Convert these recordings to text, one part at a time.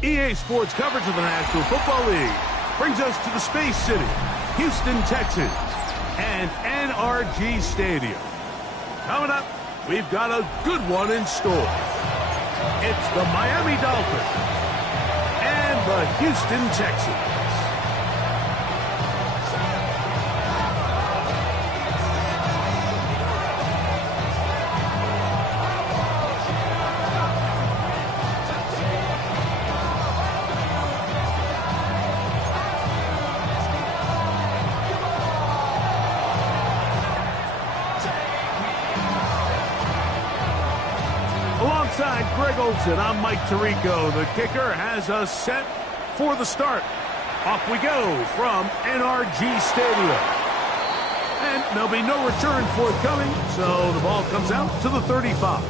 EA Sports coverage of the National Football League brings us to the Space City, Houston, Texas, and NRG Stadium. Coming up, we've got a good one in store. It's the Miami Dolphins and the Houston Texans. Alongside Greg Olsen, I'm Mike Tirico. The kicker has us set for the start. Off we go from NRG Stadium. And there'll be no return forthcoming, so the ball comes out to the 35.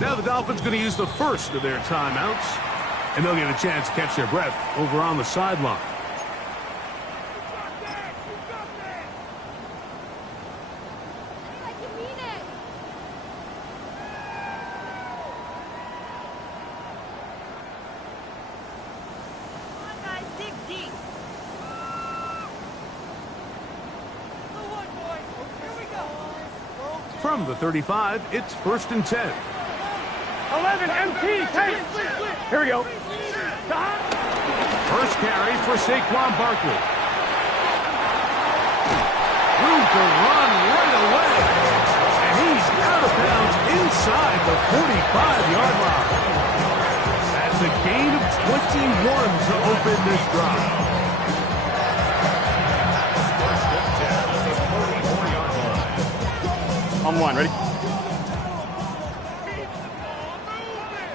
Now the Dolphins going to use the first of their timeouts, and they'll get a chance to catch their breath over on the sideline. From the 35, it's 1st and 10. 11, MT, take. Here we go. First carry for Saquon Barkley. Room to run right away. And he's out of bounds inside the 45-yard line. That's a gain of 21 to open this drive. On one, ready?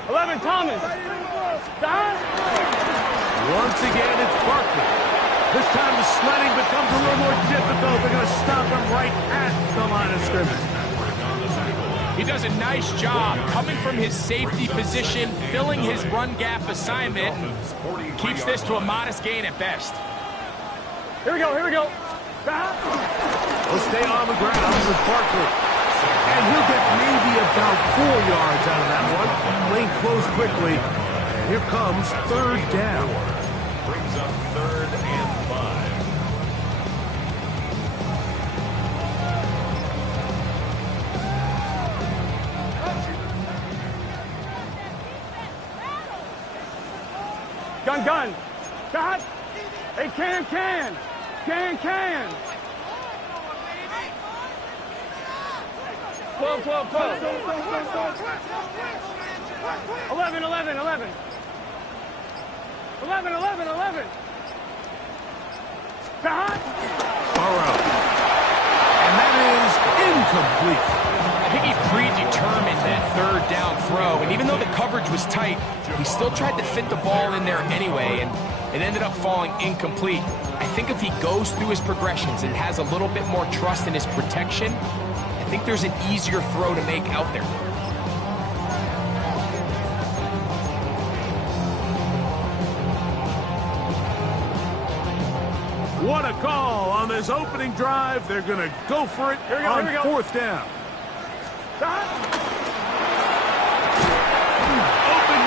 11, Thomas. Once again, it's Barkley. This time the sledding becomes a little more difficult. They're going to stop him right at the line of scrimmage. He does a nice job coming from his safety position, filling his run gap assignment. Keeps this to a modest gain at best. Here we go, here we go. He'll stay on the ground with Barkley. And he'll get maybe about 4 yards out of that one. Lane closed quickly. And here comes 3rd down. Brings up 3rd and 5. Gun. Got. Hey, can. 12. 11. Burrow. And that is incomplete. I think he predetermined that 3rd down throw, and even though the coverage was tight, he still tried to fit the ball in there anyway, and it ended up falling incomplete. I think if he goes through his progressions and has a little bit more trust in his protection, I think there's an easier throw to make out there. What a call on this opening drive. They're going to go for it on 4th down. Open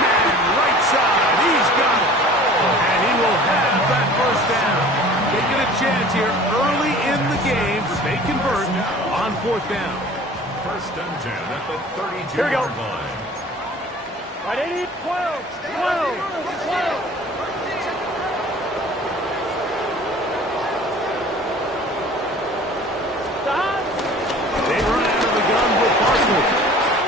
man, right side. He's got it. And he will have that 1st down. They get a chance here early in the game. They convert on 4th down. 1st and 10 at the Here 32-yard we go. line. Right, 80, 12. They run out of the gun with Barkley.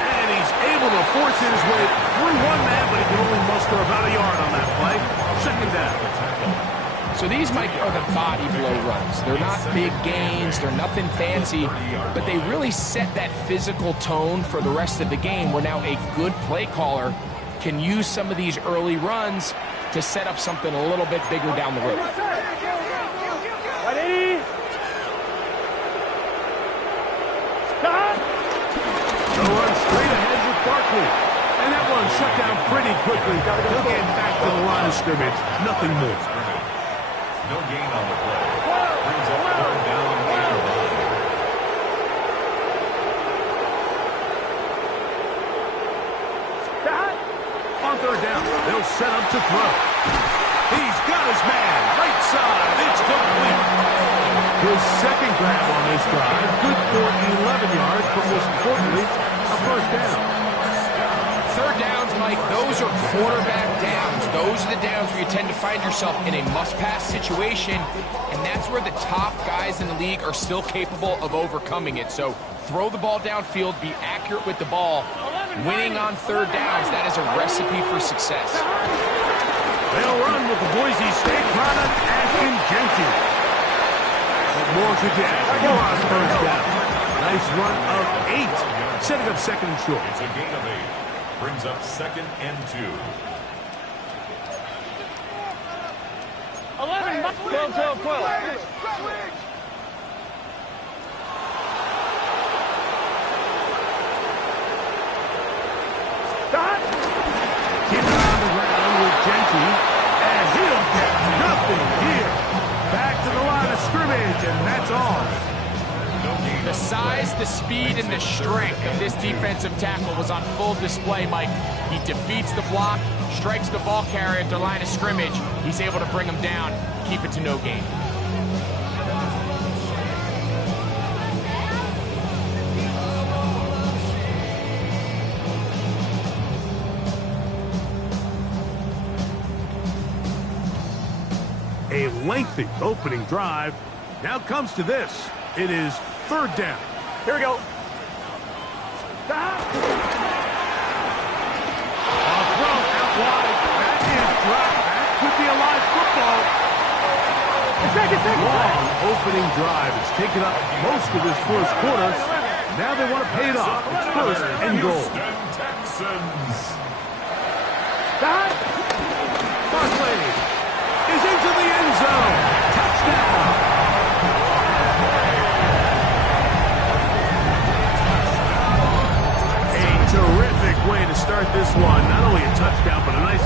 And he's able to force his way through one man, but he can only muster about a yard on that play. 2nd down. So these, Mike, are the body blow runs. They're not big gains, they're nothing fancy, but they really set that physical tone for the rest of the game where now a good play caller can use some of these early runs to set up something a little bit bigger down the road. Ready? Stop! The run straight ahead with Barkley. And that one shut down pretty quickly. He'll get back to the line of scrimmage. Nothing more. No gain on the play. Brings up third down and 9. On third down, they'll set up to throw. He's got his man. Right side. It's complete. His second grab on this drive. Good for 11 yards, but most importantly, a first down. Third downs, Mike, those are quarterback downs. Those are the downs where you tend to find yourself in a must-pass situation, and that's where the top guys in the league are still capable of overcoming it. So throw the ball downfield, be accurate with the ball. Winning on third downs, that is a recipe for success. They'll run with the Boise State product, Ashton Jenkins. What more could you ask for on first down? Nice run of 8, setting up second and short. It's a gain of 8. Brings up 2nd and 2. 11, 12. Stop! Keep it on the ground with Genty, and he'll get nothing here. Back to the line of scrimmage, and that's all. The size, the speed, and the strength of this defensive tackle was on full display, Mike. He defeats the block, strikes the ball carrier at their line of scrimmage. He's able to bring him down, keep it to no gain. A lengthy opening drive. Now comes to this. It is third down. Here we go. Stop! Throw out wide. That is dropped. That could be a live football. Second. Long opening drive. It's taken up most of this first quarter. Now they want to pay it off. It's first and goal. Houston Texans. Stop! Barkley is into the end zone. Touchdown. Terrific way to start this one. Not only a touchdown, but a nice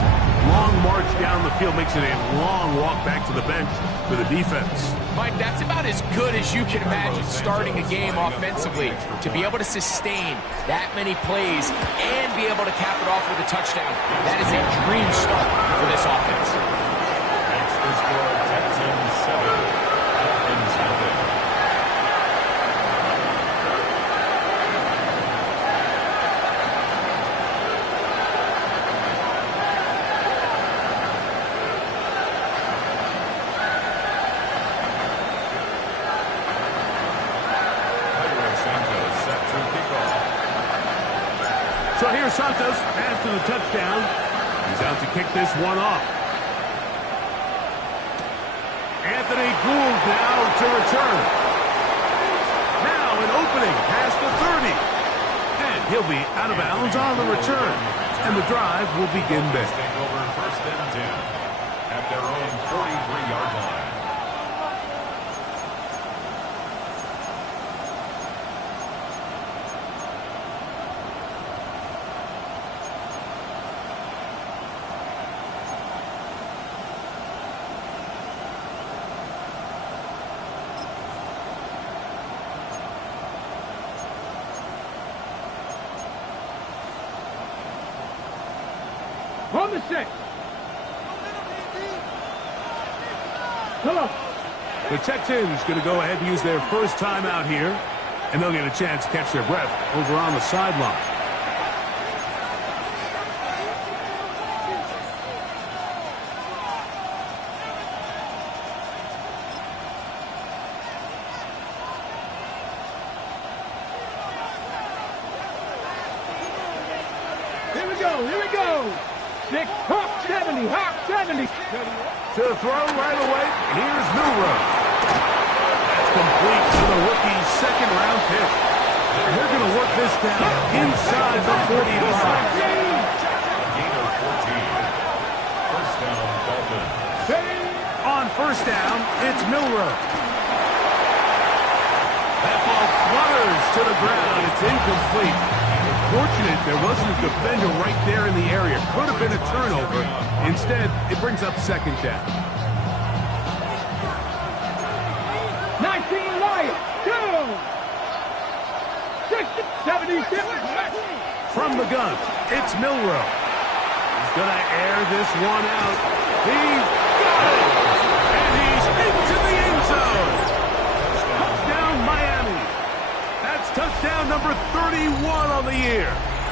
long march down the field. Makes it a long walk back to the bench for the defense. Mike, that's about as good as you can imagine starting a game offensively. To be able to sustain that many plays and be able to cap it off with a touchdown, that is a dream start for this offense. Makes the score Texans 7. Dolphins nothing. So here's Santos after the touchdown. He's out to kick this one off. Anthony Gould now to return. Now an opening past the 30. And he'll be out of bounds on the return. And the drive will begin there. Take over 1st and 10 at their own 43-yard line. From the 6. Come on. The Texans going to go ahead and use their first timeout here. And they'll get a chance to catch their breath over on the sideline. Here we go. 6, Hawk 70, Hawk 70. To throw right away, here's Milrow. That's complete to the rookie's second-round pick. And they're going to work this down inside the 40-yard line. Gain of 14. First down, Dolphins. On first down, it's Milrow. That ball flutters to the ground. It's incomplete. Fortunate there wasn't a defender right there in the area. Could have been a turnover. Instead, it brings up second down. 19 Lions, go! 76. From the gun, it's Milrow. He's going to air this one out. He's got it! And he's into the end zone! Touchdown, Miami! That's touchdown number 31 on the year.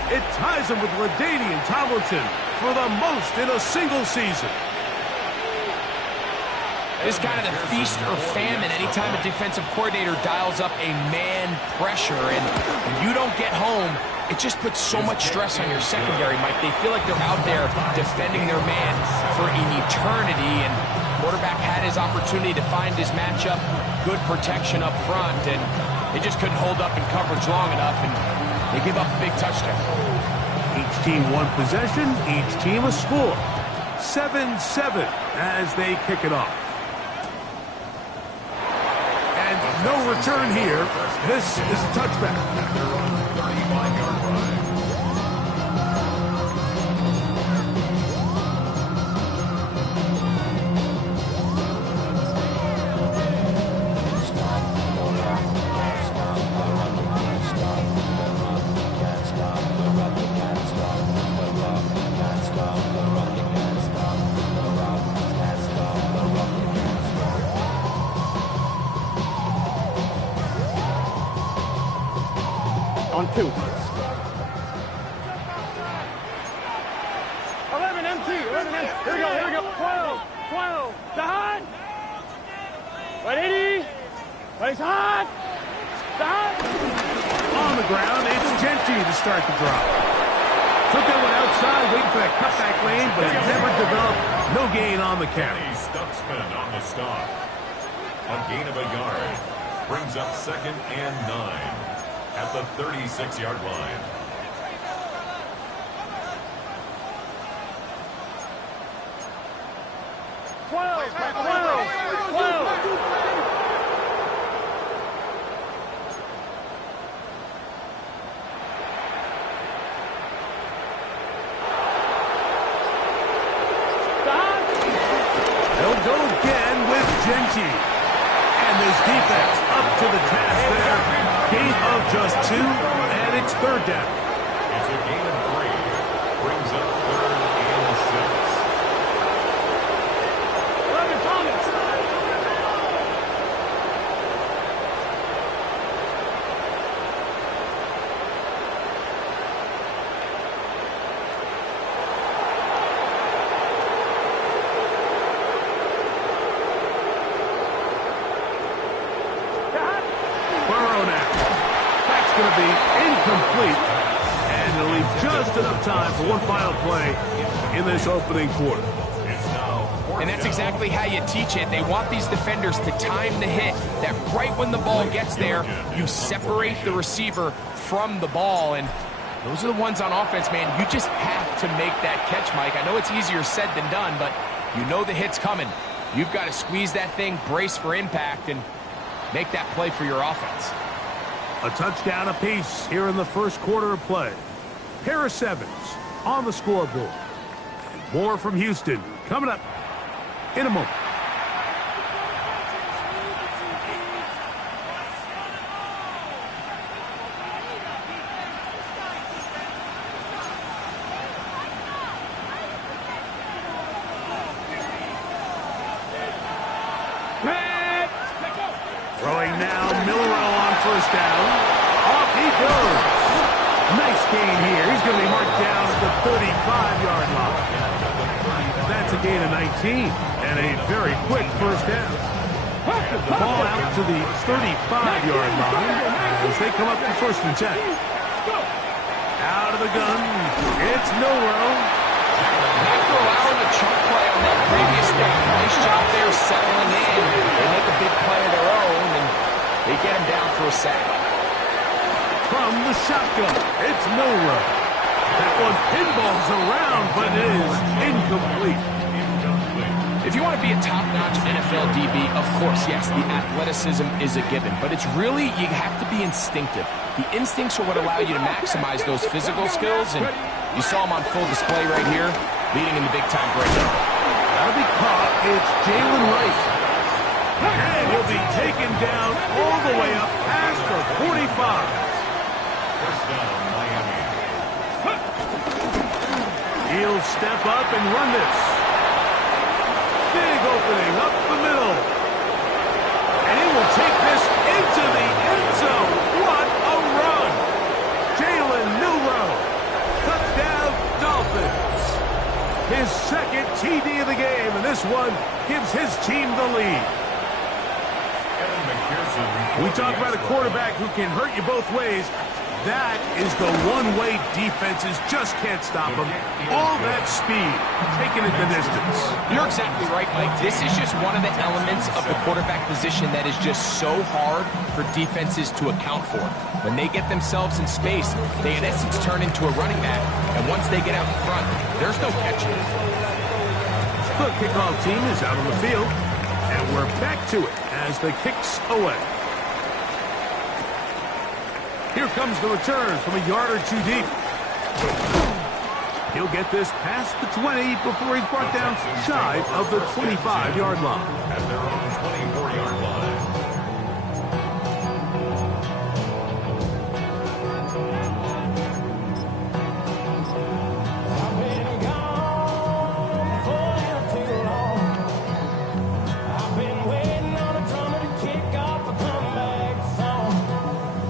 It ties him with LaDainian Tomlinson for the most in a single season. This kind of the feast or famine anytime a defensive coordinator dials up a man pressure, and when you don't get home, it just puts so much stress on your secondary, Mike. They feel like they're out there defending their man for an eternity, and quarterback had his opportunity to find his matchup, good protection up front, and they just couldn't hold up in coverage long enough, and they give up a big touchdown. Each team one possession, each team a score. 7-7 as they kick it off. And no return here. This is a touchback. 35-yard line. On 2. 11 MT, 11 MT. Here we go. 12. Dahan. 180. Place hot. Dahan. On the ground, it's Genty to start the drive. Took that one outside, waiting for that cutback lane, but it never developed. No gain on the carry. Stuck spin on the stop. A gain of a yard. Brings up 2nd and 9. At the 36-yard line. They'll go again with Genty. And this defense up to the task there. Gain of just 2, and it's third down. It's a gain of 3. Brings up 3rd and 6. 11 Thomas. Going to be incomplete, and they'll leave just enough time for one final play in this opening quarter. And that's exactly how you teach it. They want these defenders to time the hit, that right when the ball gets there, you separate the receiver from the ball, and those are the ones on offense, man. You just have to make that catch, Mike. I know it's easier said than done, but you know the hit's coming. You've got to squeeze that thing, brace for impact, and make that play for your offense. A touchdown apiece here in the first quarter of play. Pair of 7s on the scoreboard. And more from Houston coming up in a moment. Throwing now, Milrow on first down. Off he goes. Nice gain here. He's going to be marked down at the 35-yard line. That's a gain of 19 and a very quick first down. The ball out to the 35-yard line as they come up to 1st and 10. Out of the gun, it's Milrow. just settling in. They make a big play of their own, and they get him down for a sack. From the shotgun, it's Milrow. That one pinballs around, but it is incomplete. If you want to be a top-notch NFL DB, of course, yes, the athleticism is a given. But it's really, you have to be instinctive. The instincts are what allow you to maximize those physical skills, and you saw him on full display right here, leading in the big-time breakout. That'll be caught. It's Jalen Wright. And he'll be taken down all the way up past the 45. First down, Miami. He'll step up and run this. Big opening up the middle. And he will take this into the end zone. What a run. Jalen Milrow. Touchdown, Dolphins. His second TD of the game, and this one gives his team the lead. We talk about a quarterback who can hurt you both ways. That is the one way defenses just can't stop him. All that speed, taking it the distance. You're exactly right, Mike. This is just one of the elements of the quarterback position that is just so hard for defenses to account for. When they get themselves in space, they in essence turn into a running back. And once they get out in front, there's no catching. The kickoff team is out on the field, and we're back to it as the kick's away. Here comes the return from a yard or two deep. He'll get this past the 20 before he's brought down shy of the 25-yard line. At their own 24-yard line.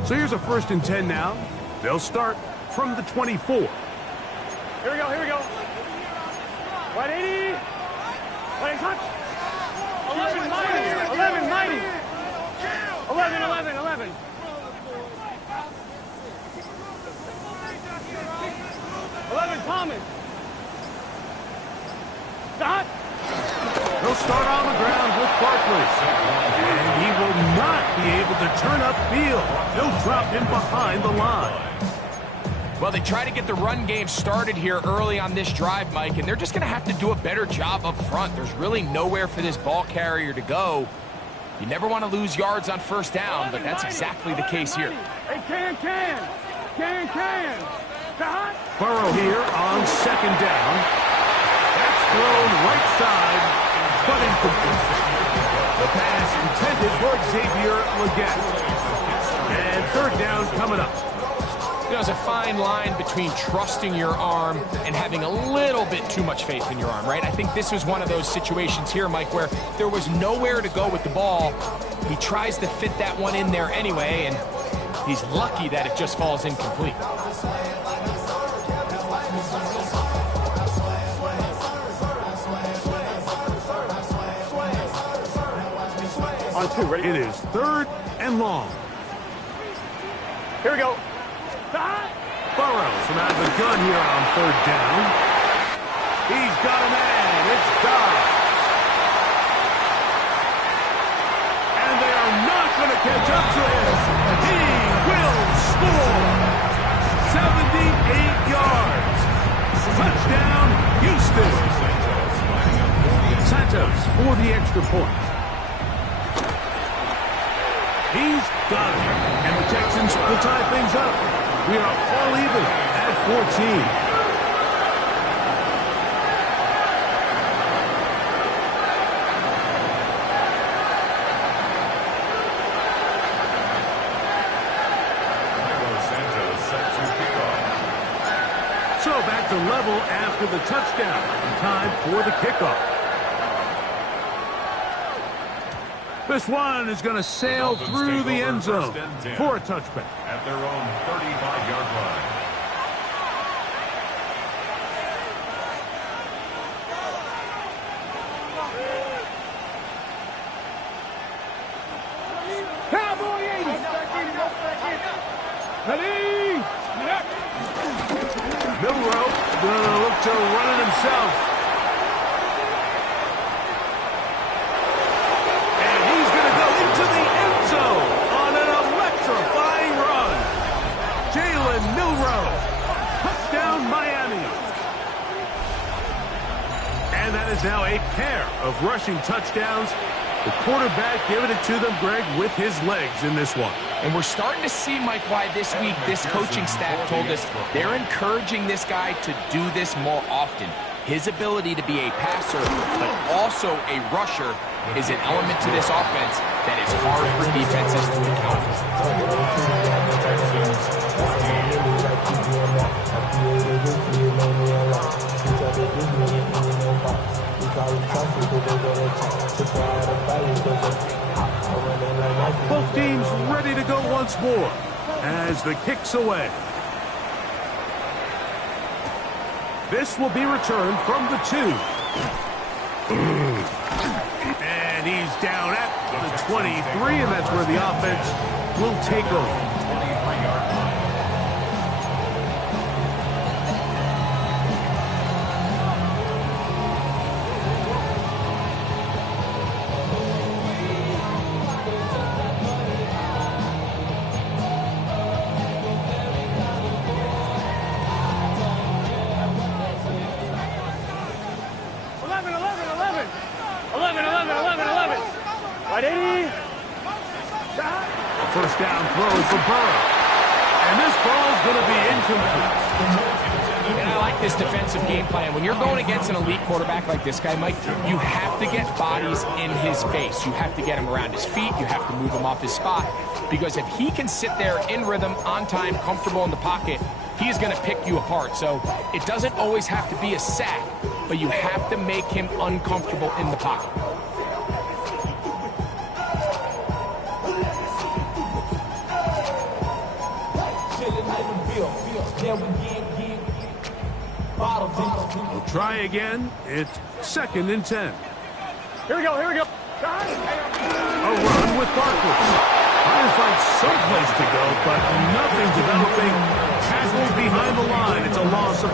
So here's a 1st and 10 now. They'll start from the 24. Here we go, here we go. 180. 180, touch. 11, 90. 11, 90. 11, 11, 11. 11, Thomas. Dot. He'll start on the ground with Barkley. And he will not be able to turn upfield. They'll drop him behind the line. Well, they try to get the run game started here early on this drive, Mike, and they're just going to have to do a better job up front. There's really nowhere for this ball carrier to go. You never want to lose yards on 1st down, but that's exactly the case here. Hey, can. Dot. Burrow here on 2nd down. That's thrown right side, but incomplete. The pass intended for Xavier Legette. And 3rd down coming up. You know, there's a fine line between trusting your arm and having a little bit too much faith in your arm, right? I think this was one of those situations here, Mike, where there was nowhere to go with the ball. He tries to fit that one in there anyway, and he's lucky that it just falls incomplete. On 2, ready? It is 3rd and long. Here we go. Dot. Burrows from out of the gun here on 3rd down. He's got a man. It's Dobbs. And they are not going to catch up to him. He will score. 78 yards. Touchdown, Houston. Santos for the extra point. He's got it. And the Texans will tie things up. We are all even at 14. So back to level after the touchdown. Time for the kickoff. This one is going to sail through the end zone for a touchback. At their own 35-yard line. Cowboy 80. Ready. Milrow going to look to run it himself. And that is now a pair of rushing touchdowns. The quarterback giving it to them, Greg, with his legs in this one. And we're starting to see, Mike, why this week this coaching staff told us they're encouraging this guy to do this more often. His ability to be a passer, but also a rusher, is an element to this offense that is hard for defenses to account Both teams ready to go once more as the kick's away. This will be returned from the 2. And he's down at the 23, and that's where the offense will take over. First down throw for Burrow. And this ball's going to be incomplete. And I like this defensive game plan. When you're going against an elite quarterback like this guy, Mike, you have to get bodies in his face. You have to get him around his feet. You have to move him off his spot. Because if he can sit there in rhythm, on time, comfortable in the pocket, he's going to pick you apart. So it doesn't always have to be a sack, but you have to make him uncomfortable in the pocket. We'll try again. It's 2nd and 10. Here we go, here we go. A run with Barkley. Trying to find some place to go, but nothing developing. Tackled behind the line. It's a loss of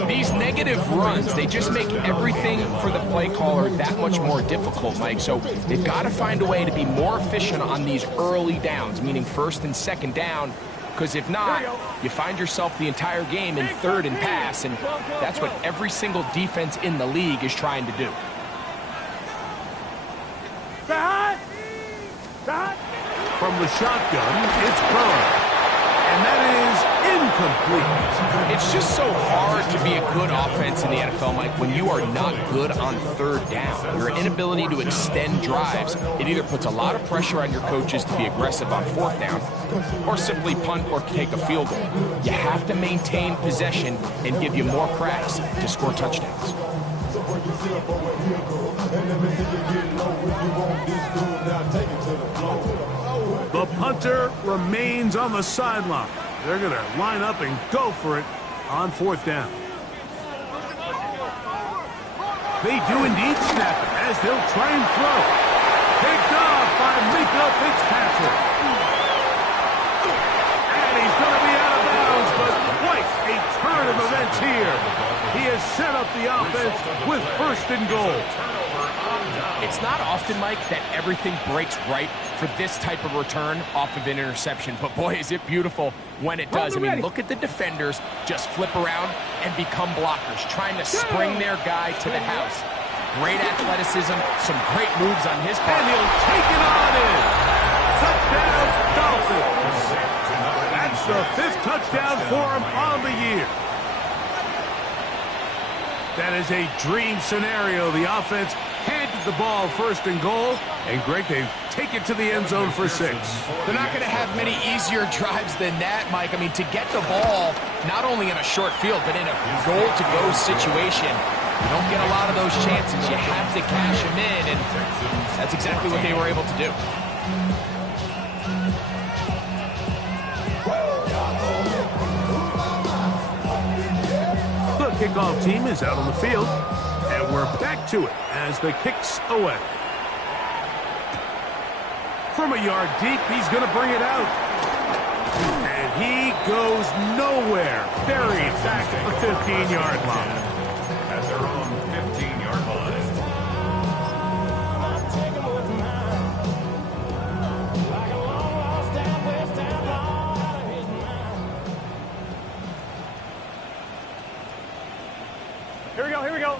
1. These negative runs, they just make everything for the play caller that much more difficult, Mike. So they've got to find a way to be more efficient on these early downs, meaning 1st and 2nd down. Because if not, you find yourself the entire game in 3rd and pass, and that's what every single defense in the league is trying to do. From the shotgun, it's Burrow. And that is incomplete. It's just so hard to be a good offense in the NFL, Mike, when you are not good on 3rd down. Your inability to extend drives, it either puts a lot of pressure on your coaches to be aggressive on 4th down, or simply punt or take a field goal. You have to maintain possession and give you more cracks to score touchdowns. The punter remains on the sideline. They're going to line up and go for it on 4th down. They do indeed snap it as they'll try and throw. Picked off by Mika Fitzpatrick. And he's going to be out of bounds, but quite a turn of events here. He has set up the offense with 1st and goal. It's not often, Mike, that everything breaks right for this type of return off of an interception. But, boy, is it beautiful when it does. I mean, look at the defenders just flip around and become blockers, trying to spring their guy to the house. Great athleticism, some great moves on his part. And he'll take it on in. Touchdown, Dolphins. That's the 5th touchdown for him on the year. That is a dream scenario. The offense handed the ball 1st and goal, and Greg, they take it to the end zone for 6. They're not going to have many easier drives than that, Mike. I mean, to get the ball, not only in a short field, but in a goal-to-go situation, you don't get a lot of those chances. You have to cash them in, and that's exactly what they were able to do. The kickoff team is out on the field, and we're back to it as the kick's away. From a yard deep, he's going to bring it out. And he goes nowhere, buried back at the 15-yard line. At their own 15-yard line. Here we go, here we go.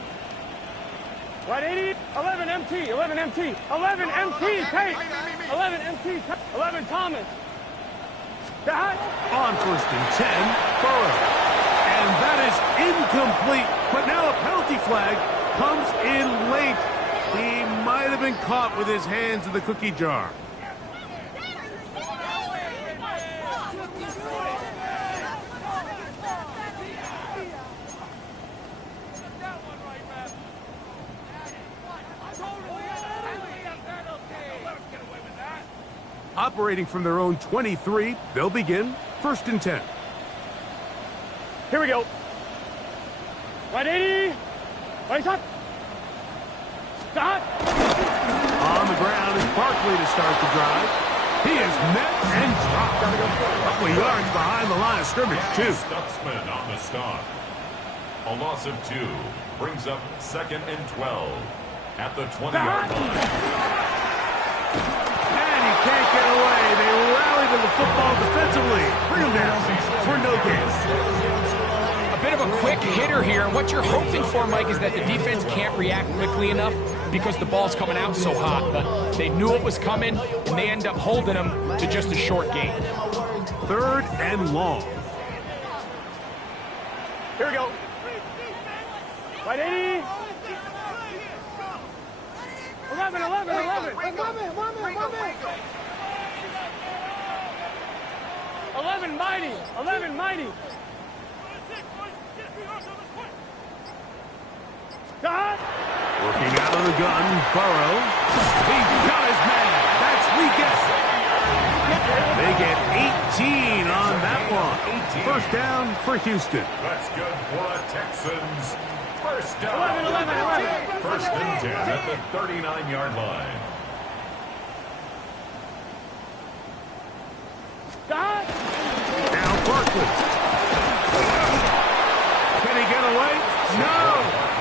Right 80, 11 MT, 11 MT, 11 MT, take. 11 MT, take. 11 Thomas. That. On 1st and 10, Burrow. And that is incomplete. But now a penalty flag comes in late. He might have been caught with his hands in the cookie jar. Operating from their own 23, they'll begin 1st and 10. Here we go. Right 80. Right shot. Stop. On the ground is Barkley to start the drive. He is met and dropped. A couple of yards behind the line of scrimmage, too. Stutzman on the stop. A loss of 2 brings up 2nd and 12 at the 20-yard line. Can't get away. They rally to the football defensively. Bring him down for no gain. A bit of a quick hitter here, and what you're hoping for, Mike, is that the defense can't react quickly enough because the ball's coming out so hot. But they knew it was coming, and they end up holding them to just a short gain. 3rd and long. Here we go. Right 80. 11, 11, 11. 11 mighty. 11 mighty. God. Working out of the gun, Burrow. He's got his man. That's weakest. They get 18 on that one. 1st down for Houston. That's good for the Texans. 1st down. 11, 11. 1st and 10 at the 39-yard line. God. Now Barkley. Can he get away? No.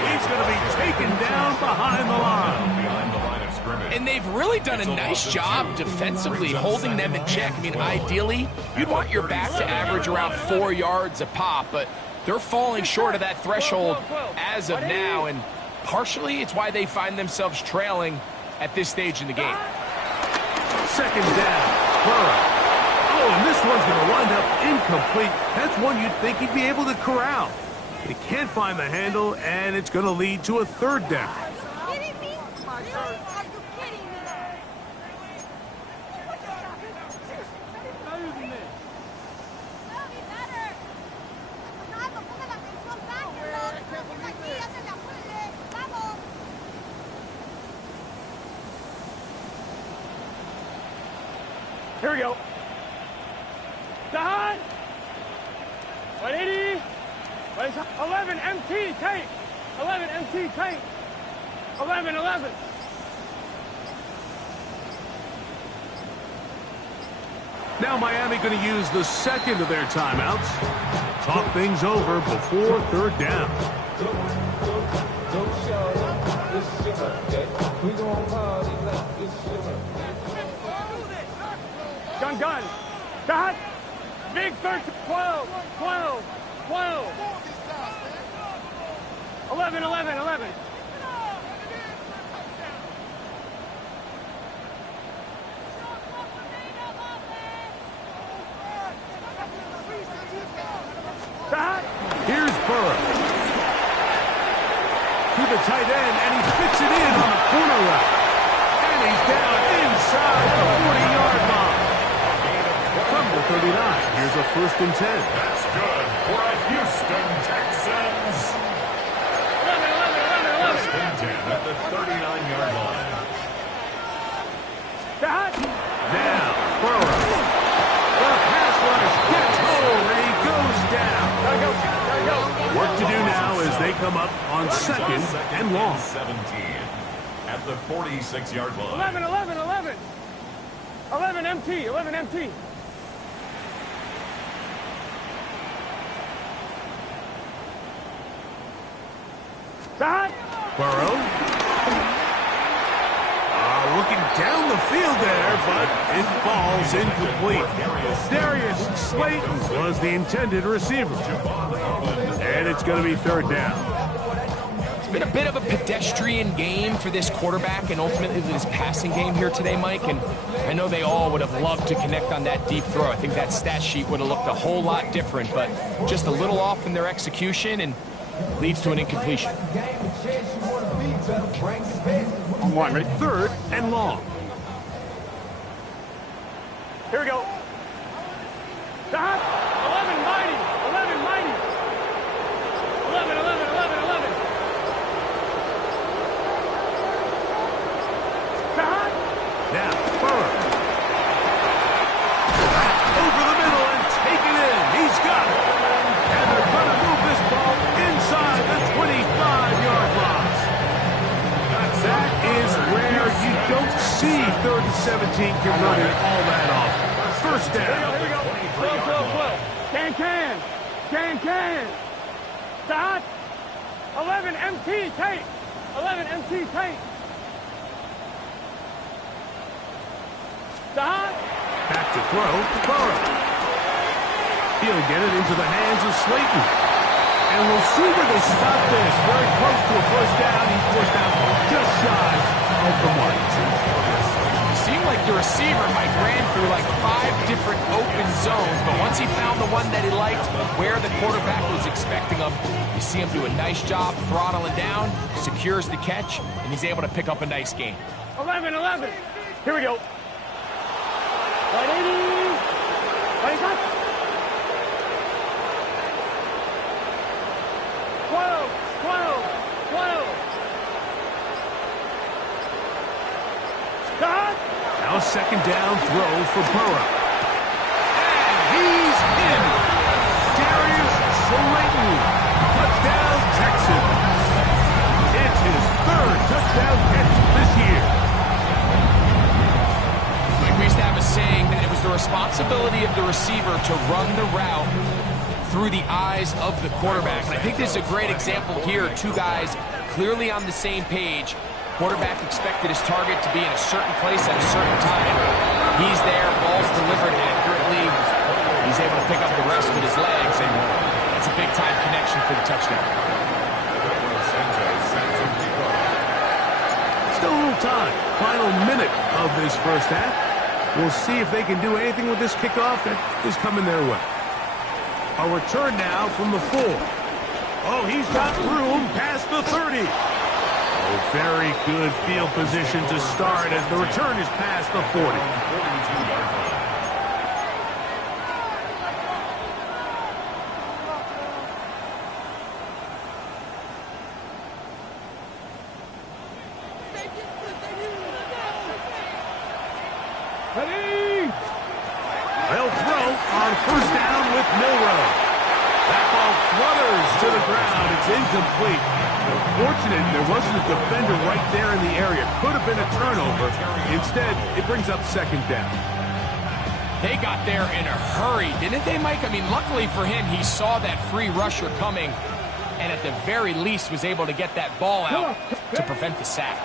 He's going to be taken down behind the line. Behind the line of scrimmage. And they've really done a nice job defensively holding them in check. I mean, ideally, you'd want your back to average around 4 yards a pop, but they're falling short of that threshold as of now, and partially it's why they find themselves trailing at this stage in the game. 2nd down. Burrow. Oh, and this one's going to wind up incomplete. That's one you'd think he'd be able to corral. He can't find the handle, and it's going to lead to a 3rd down. Are you kidding me? Are you kidding me? That'll be better. Gonzalo, ponga la atención back, ¿no? Aquí, hace la puede. Vamos. Here we go. God. 180. 11 MT, take. 11 MT, take. 11, 11. Now Miami going to use the 2nd of their timeouts. Talk things over before 3rd down. Gun. God. Big 13. 12, 12, 12. 11, 11, 11. Here's Burrow. To the tight end, and he fits it in on the corner route. And he's down inside the 40-yard line. From the 39, here's a 1st and 10. That's good for a Houston Texans. 1st and 10 at the 39-yard line. Now, Burrow. The pass rush gets home, and he goes down. Work to do now as they come up on 2nd and long. 17 at the 46-yard line. 11, 11, 11. 11 MT, 11 MT. Burrow. Looking down the field there, but it falls incomplete. Darius Slayton was the intended receiver. And it's going to be 3rd down. been a bit of a pedestrian game for this quarterback and ultimately this passing game here today, Mike. And I know they all would have loved to connect on that deep throw. I think that stat sheet would have looked a whole lot different, but just a little off in their execution and leads to an incompletion. On one, ready? 3rd and long. Here we go. Stop. 11 mighty. 11 mighty. 11, 11, 11, 11. Stop. Now, Burrow. Over the middle and take it in. He's got it. And they're going to move this ball inside the 25-yard line. That is where you don't see 3rd and 17 converted all that often. First down. Here we go. 12, 12, 12. Can. Can. Stop. 11 MT tape. 11 MT tape. Stop. Back to throw. Burrow. He'll get it into the hands of Slayton. And we'll see where they stop this. Very close to a first down. He's forced out just shy of the mark. It seemed like the receiver, Mike, ran through like 5 different open zones, but once he found the one that he liked, where the quarterback was expecting him, you see him do a nice job throttling down, secures the catch, and he's able to pick up a nice gain. 11, 11. Here we go. 180. 25. 12, 12, 12. Stop. Now a second down throw for Burrow. And he's in. Darius Slayton. Touchdown, Texans. It's his 3rd touchdown catch this year. Like we used to have a saying that it was the responsibility of the receiver to run the route through the eyes of the quarterback. And I think this is a great example here. 2 guys clearly on the same page. Quarterback expected his target to be in a certain place at a certain time. He's there, ball's delivered accurately. He's able to pick up the rest with his legs, and that's a big-time connection for the touchdown. Still a little time. Final minute of this first half. We'll see if they can do anything with this kickoff that is coming their way. A return now from the 4. Oh, he's got room past the 30. Oh, very good field position to start as the return is past the 40. Ready. They'll throw on first down with Milrow. That ball flutters to the ground. It's incomplete. Fortunate there wasn't a defender right there in the area. Could have been a turnover. Instead, it brings up second down. They got there in a hurry, didn't they, Mike? I mean, luckily for him, he saw that free rusher coming and at the very least was able to get that ball out to prevent the sack.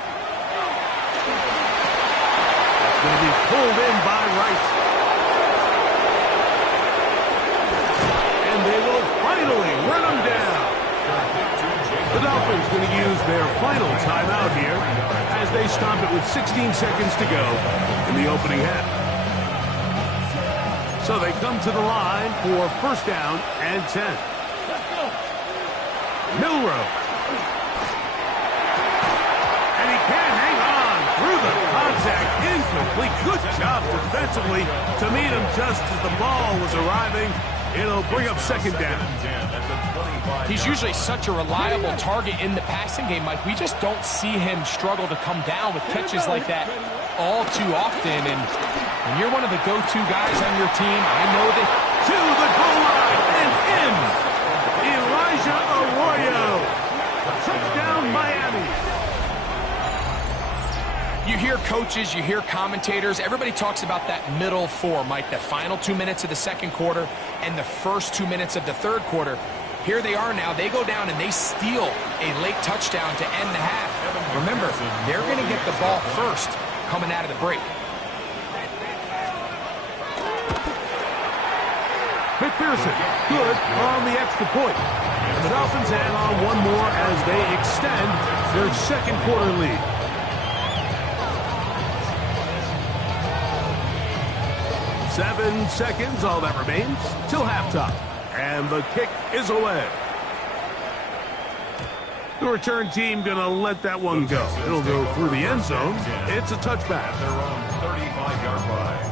That's going to be pulled in by Wright. And they will finally run him down. The Dolphins going to use their final timeout here as they stop it with 16 seconds to go in the opening half. So they come to the line for first down and 10. Milrow. And he can't hang on through the contact. Incomplete. Good job defensively to meet him just as the ball was arriving. It'll bring up second down. He's usually such a reliable target in the passing game, Mike. We just don't see him struggle to come down with catches like that all too often. And when you're one of the go-to guys on your team, I know that. To the goal line and in. Elijah Arroyo. Touchdown, Miami. You hear coaches, you hear commentators, everybody talks about that middle 4, Mike, the final 2 minutes of the second quarter and the first 2 minutes of the third quarter. Here they are now. They go down and they steal a late touchdown to end the half. Remember, they're going to get the ball first coming out of the break. McPherson, good on the extra point. And the Dolphins hang on one more as they extend their second quarter lead. Seven seconds, all that remains, till halftime. And the kick is away. The return team going to let that one go. It'll go through the end zone. It's a touchback. Their own 35-yard line.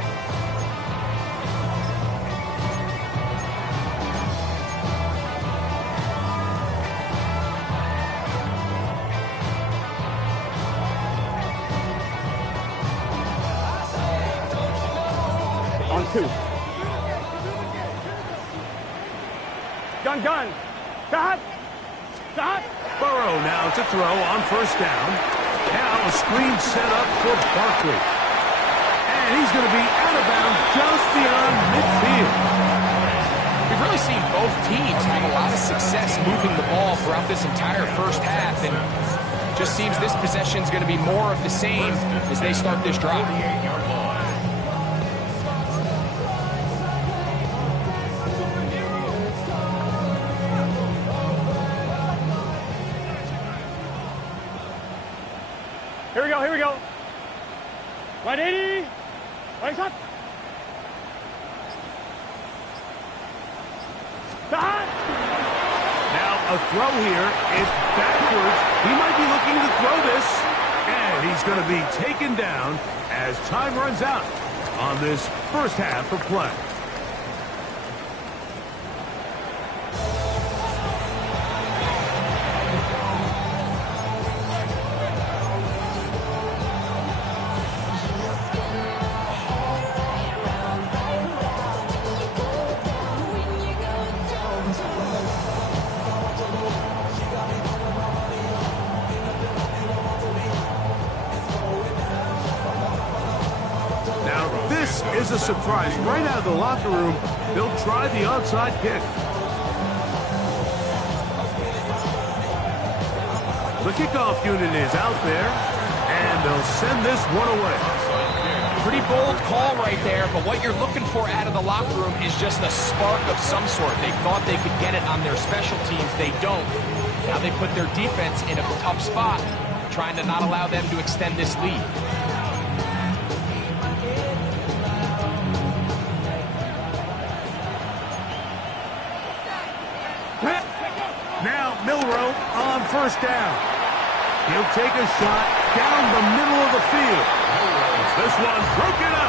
On 2. Gun. Stop. Burrow now to throw on first down. Now a screen set up for Barkley. And he's going to be out of bounds just beyond midfield. We've really seen both teams have a lot of success moving the ball throughout this entire first half, and just seems this possession is going to be more of the same as they start this drive. 48-yard line. Here we go. 180. Right up. Stop. Now a throw here. It's backwards. He might be looking to throw this. And he's going to be taken down as time runs out on this first half of play. Is a surprise right out of the locker room. They'll try the onside kick. The kickoff unit is out there, and they'll send this one away. Pretty bold call right there, but what you're looking for out of the locker room is just a spark of some sort. They thought they could get it on their special teams. They don't. Now they put their defense in a tough spot, trying to not allow them to extend this lead. First down. He'll take a shot down the middle of the field. This one broken up.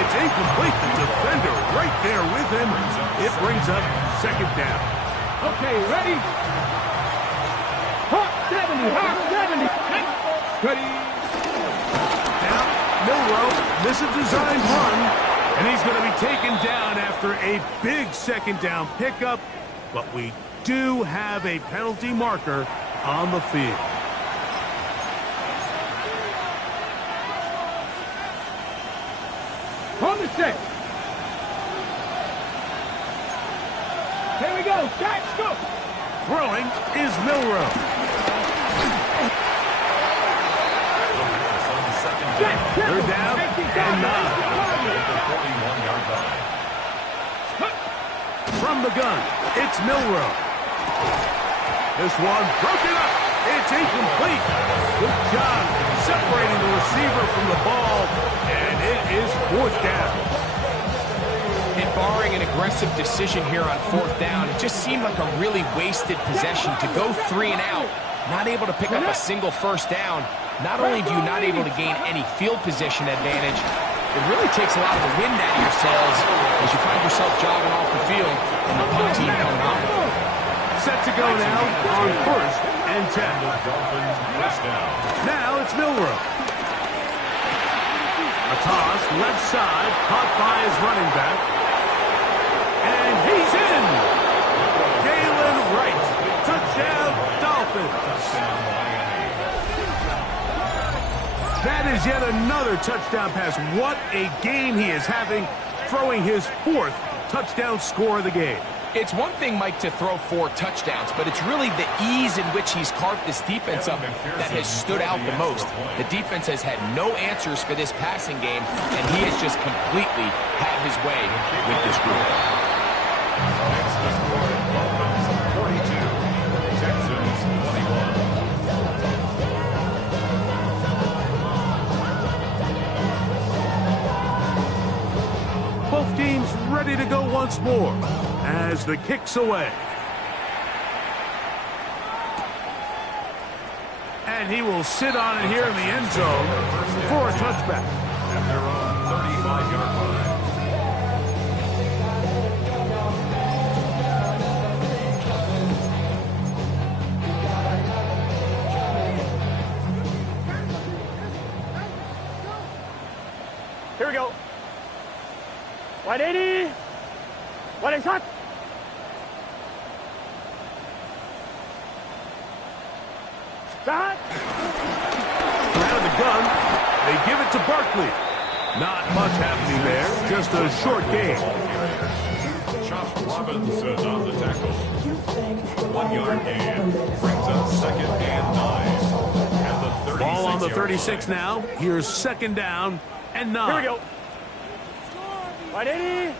It's incomplete. The defender right there with him. It brings up second down. Okay, ready? 70. Ready. Now, Milroe, this is a designed run, and he's going to be taken down after a big second down pickup, but we do have a penalty marker on the field. On the set. Here we go. Catch, go. Throwing is Milroe. They're down and 9. From the gun, it's Milroe. This one broken up. It's incomplete. Good job separating the receiver from the ball, and it is fourth down. And barring an aggressive decision here on fourth down, it just seemed like a really wasted possession to go 3 and out, not able to pick up a single first down. Not only do you not able to gain any field position advantage, it really takes a lot of the wind out of your sails as you find yourself jogging off the field and the punt team coming on. Set to go now on first and 10. Now it's Milroe. A toss left side, caught by his running back. And he's in. Galen Wright. Touchdown, Dolphins. That is yet another touchdown pass. What a game he is having, throwing his 4th touchdown score of the game. It's one thing, Mike, to throw 4 touchdowns, but it's really the ease in which he's carved this defense up that has stood out the most. The defense has had no answers for this passing game, and he has just completely had his way with this group. ready to go once more as the kick's away. And he will sit on it here in the end zone for a touchback. At their own 35-yard line. Here we go. 180. 180 shot. Shot. Around the gun, they give it to Barkley. Not much happening there, just a short game. Chop Robinson on the tackle. 1 yard gain. Brings up 2nd and 9. At the 36 Ball on the yard 36 line. now. Here's 2nd down and 9. Here we go. 180.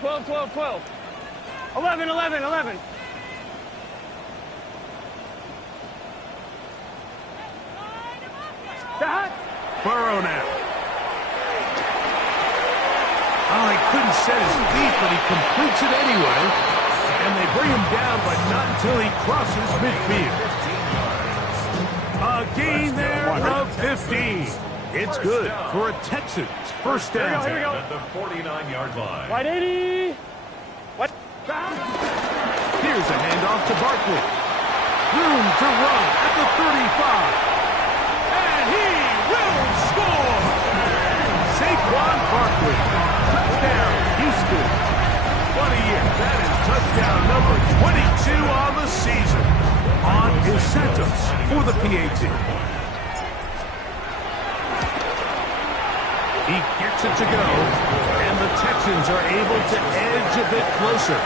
12, 12, 12. 11, 11, 11. Shot. Burrow now. Oh, he couldn't set his feet, but he completes it anyway. And they bring him down, but not until he crosses midfield. A gain there of 15. It's good for a Texans first down. Here we go. At the 49-yard line. 180. What? Here's a handoff to Barkley. Room to run at the 35. And he will score! Saquon Barkley. Touchdown, Houston. What a year. That is touchdown number 22 on the season. On is Santos for the PAT. He gets it to go, and the Texans are able to edge a bit closer.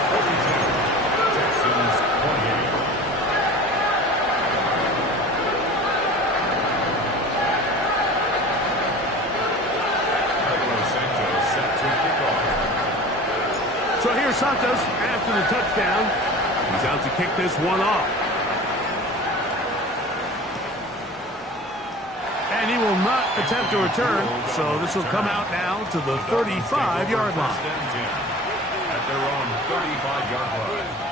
Texans 28. Santos set to kick off. So here's Santos after the touchdown. He's out to kick this one off. And he will not attempt to return, so this will come out now to the 35-yard line. At their own 35-yard line.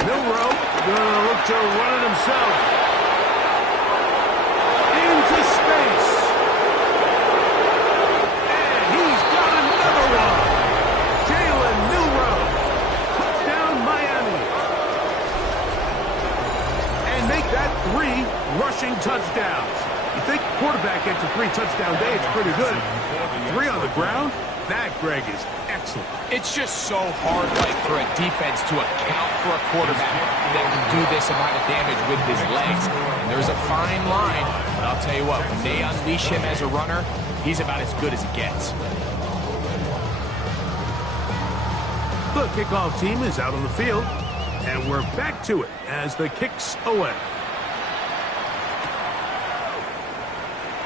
Milrow gonna look to run it himself. Into space. And he's got another one. Jalen Milrow. Touchdown Miami. And make that 3 rushing touchdowns. You think quarterback gets a 3-touchdown day, it's pretty good. 3 on the ground? That, Greg, is excellent. It's just so hard, like, for a defense to account for a quarterback that can do this amount of damage with his legs. And there's a fine line, but I'll tell you what, when they unleash him as a runner, he's about as good as it gets. The kickoff team is out on the field, and we're back to it as the kick's away.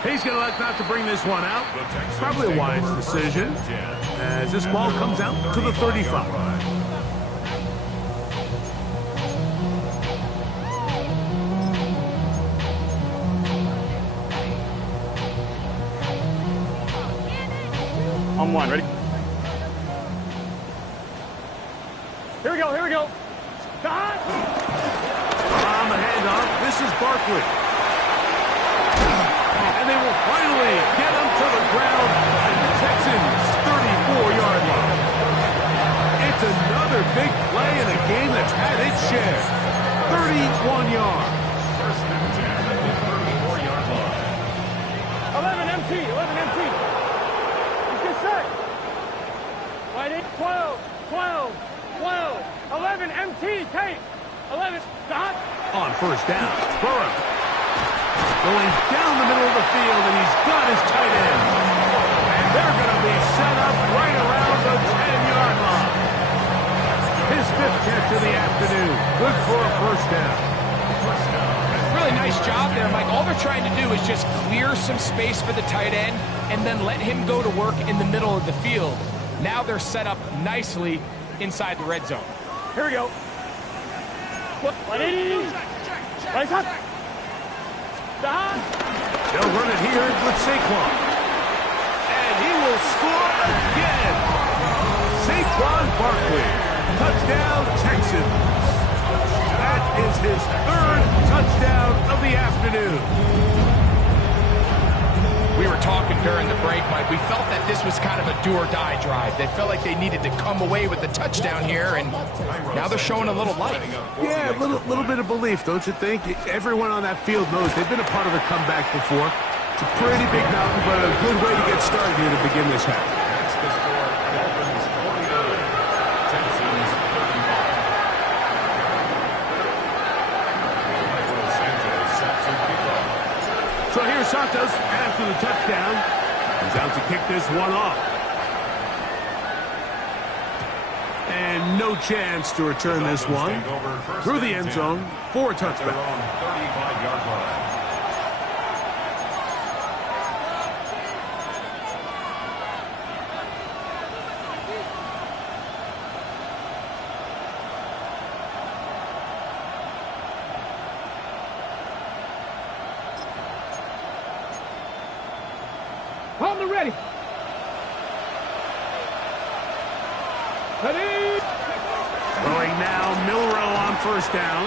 He's going to elect not to bring this one out. Probably a wise decision as this ball comes out to the 35. On 1, ready? Here we go, here we go. Shot. On the handoff, this is Barkley. And they will finally get him to the ground at the Texans' 34-yard line. It's another big play in a game that's had its share. 31 yards. First and 10 at the 34-yard line. 11 MT, 11 MT. Let's get set. Wide 8, 12, 12, 12, 11 MT, tape. 11, shot. On first down, Burrow. Going down the middle of the field, and he's got his tight end. And they're going to be set up right around the 10-yard line. fifth catch of the afternoon. Good for a first down. Really nice job there, Mike. All they're trying to do is just clear some space for the tight end and then let him go to work in the middle of the field. Now they're set up nicely inside the red zone. Here we go. Ready? Right up. Down. They'll run it here with Saquon. And he will score again. Saquon Barkley. Touchdown, Texans. That is his third touchdown of the afternoon. We were talking during the break, Mike. We felt that this was kind of a do-or-die drive. They felt like they needed to come away with the touchdown here, and now they're showing a little life. Yeah, a little bit of belief, don't you think? Everyone on that field knows they've been a part of a comeback before. It's a pretty big mountain, but a good way to get started here to begin this half. That's the score. Dolphins 49, Texans 35. Santos set to kick off. So here's Santos after the touchdown. He's out to kick this one off. And no chance to return this one through the end zone for a touchback. Their own 35-yard line. On the ready. Ready. Throwing now, Milrow on first down.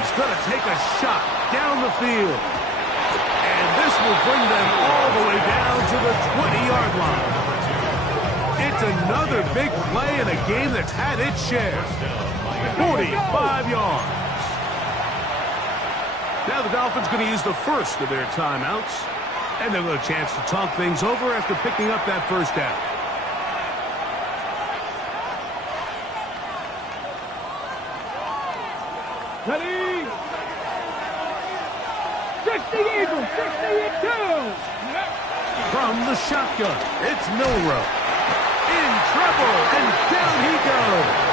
He's going to take a shot down the field. And this will bring them all the way down to the 20-yard line. It's another big play in a game that's had its share. 45 yards. Now the Dolphins going to use the first of their timeouts. And they'll have a chance to talk things over after picking up that first down. Ready. 60 Eagles. 62. From the shotgun, it's Milrow. In trouble, and down he goes.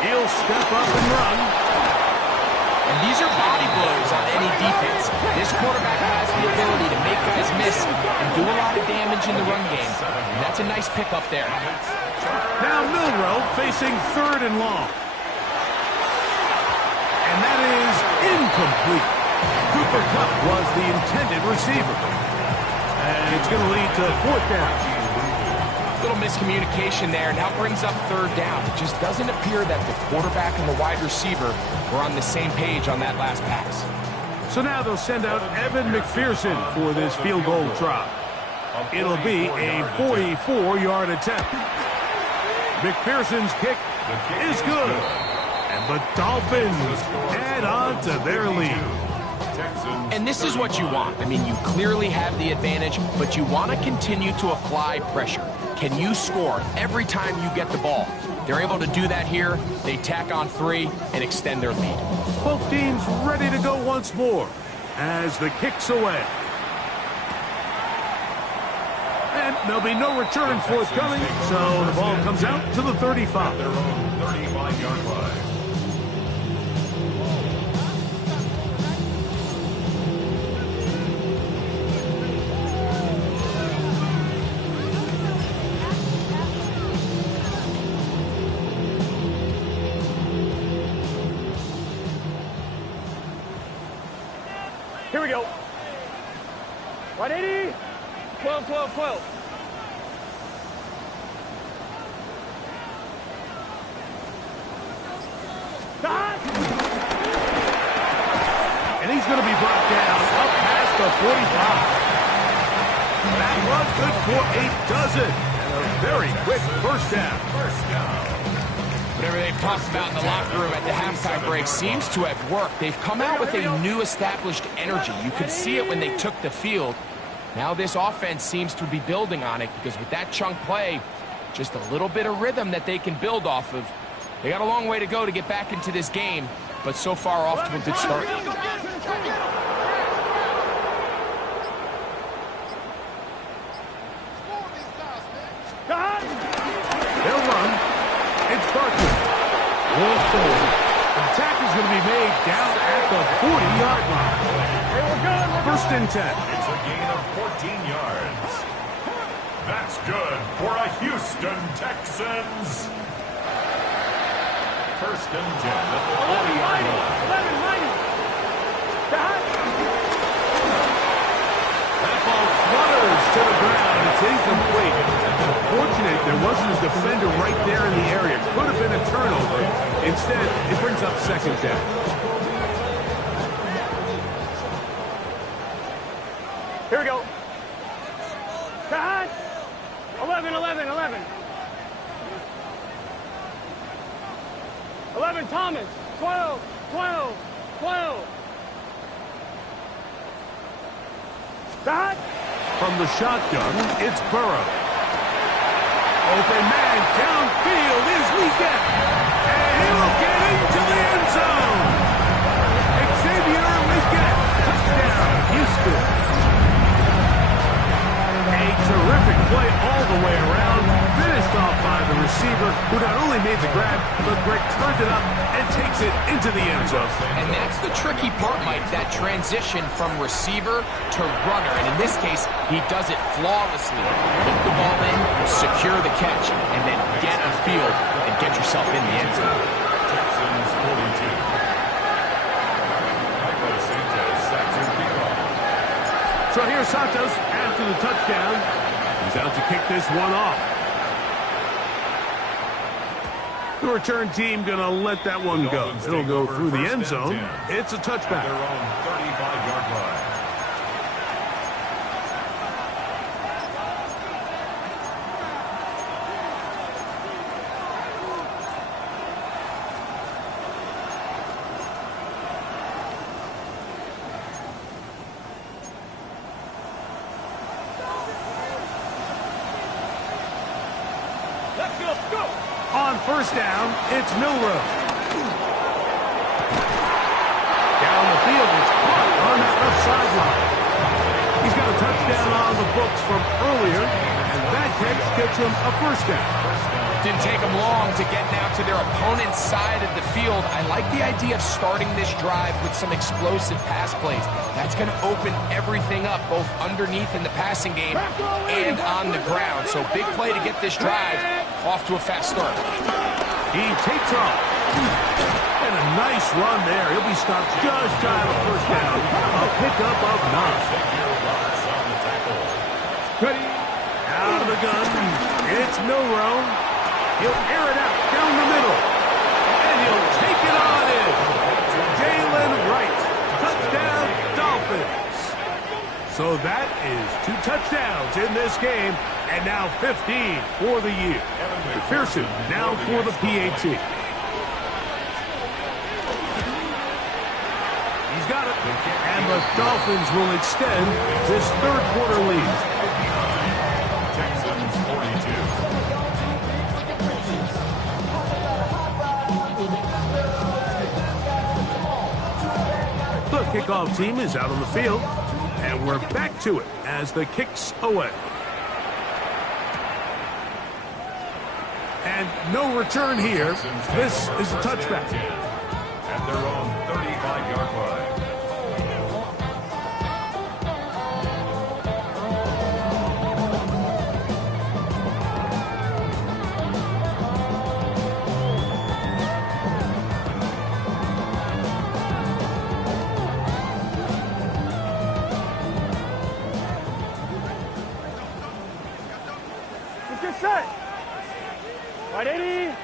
He'll step up and run. And these are body blows on any defense. This quarterback has the ability to make guys miss and do a lot of damage in the run game. And that's a nice pickup there. Now Milrow facing third and long. And that is incomplete. Cooper Kupp was the intended receiver. And it's going to lead to fourth down. Little miscommunication there. Now brings up third down. It just doesn't appear that the quarterback and the wide receiver were on the same page on that last pass. So now they'll send out Evan McPherson for this field goal try. It'll be a 44-yard attempt. McPherson's kick is good. And the Dolphins add on to their lead. And this is what you want. I mean, you clearly have the advantage, but you want to continue to apply pressure. Can you score every time you get the ball? They're able to do that here. They tack on 3 and extend their lead. Both teams ready to go once more as the kick's away. And there'll be no return forthcoming, so the ball comes out to the 35. Their own 35-yard line. Here we go. 180. 12, 12, 12. And he's going to be brought down up past the 45. That was good for a dozen. And a very quick first down. Whatever they've talked about in the locker room at the halftime break seems to have worked. They've come out with a new established energy. You could see it when they took the field. Now this offense seems to be building on it because with that chunk play, just a little bit of rhythm that they can build off of. They got a long way to go to get back into this game, but so far off to a good start. ball forward. Attack is going to be made down at the 40-yard line. Hey, we're good. First and 10. It's a gain of 14 yards. That's good for a Houston Texans. First and 10 at the 40-yard line. 11, mighty. That ball flutters to the ground. It's incomplete. Unfortunate there wasn't a defender right there in the area. Could have been a turnover. Instead, it brings up second down. Here we go. Cut. 11, 11, 11. 11, Thomas. 12, 12, 12. Cut. From the shotgun, it's Burrow. Open man downfield is Weekend. And he will get into the end zone. Xavier Weekend. Touchdown, Houston. A terrific play all the way around. Finished off by the receiver, who not only made the grab, but Greg turned it up and takes it into the end zone. And that's the tricky part, Mike, that transition from receiver to runner. And in this case, he does it flawlessly. Hook the ball in, secure the catch, and then get on field and get yourself in the end zone. Texans 42. Michael Santos sacks his kickoff. So here's Santos after the touchdown. He's out to kick this one off. The return team going to let that one go. It'll go through the end zone. It's a touchback. Their own 35-yard line. Let's go. Go. On first down, it's Milrow. Down the field, it's caught on that left sideline. He's got a touchdown on the books from earlier, and that catch gets him a first down. Didn't take them long to get now to their opponent's side of the field. I like the idea of starting this drive with some explosive pass plays. That's going to open everything up, both underneath in the passing game and on the ground. So big play to get this drive off to a fast start. He takes off. And a nice run there. He'll be stopped just shy of a first down. A pickup of 9. Ready? Out of the gun. It's Milrow. He'll air it out down the middle. And he'll take it on in. Jalen Wright. Touchdown, Dolphins. So that is 2 touchdowns in this game. And now 15 for the year. McPherson now for the PAT. He's got it. And the Dolphins will extend this third quarter lead. Texans 42. The kickoff team is out on the field. And we're back to it as the kick's away. And no return here. This is a touchback. At their own 35-yard line. Let's get set. Right, 80.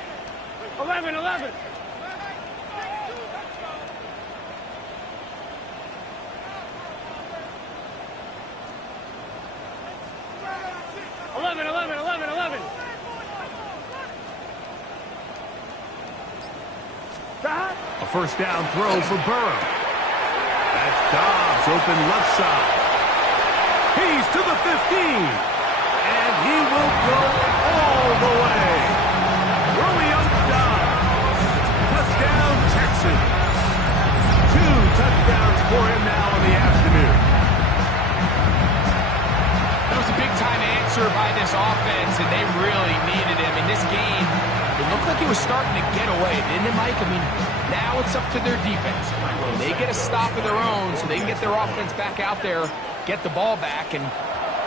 11, 11. A first down throw for Burrow. That's Dobbs open left side. He's to the 15. And he will go all the way. Romeo Dobbs. Touchdown, Texans. 2 touchdowns for him now in the afternoon. That was a big-time answer by this offense, and they really needed him. In this game, it looked like he was starting to get away, didn't it, Mike? I mean, now it's up to their defense. And they get a stop of their own so they can get their offense back out there, get the ball back, and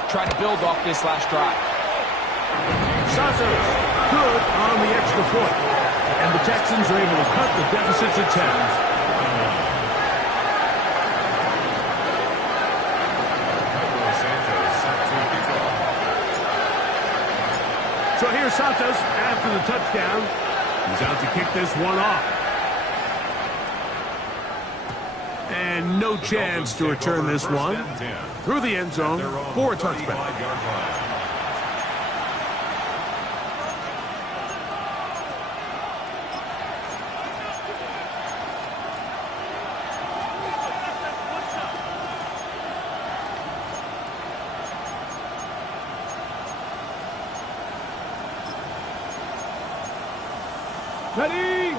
try to build off this last drive. Santos, good on the extra point. And the Texans are able to cut the deficit to 10. So here's Santos after the touchdown. He's out to kick this one off. And no chance to return this one through the end zone for a touchback. Ready!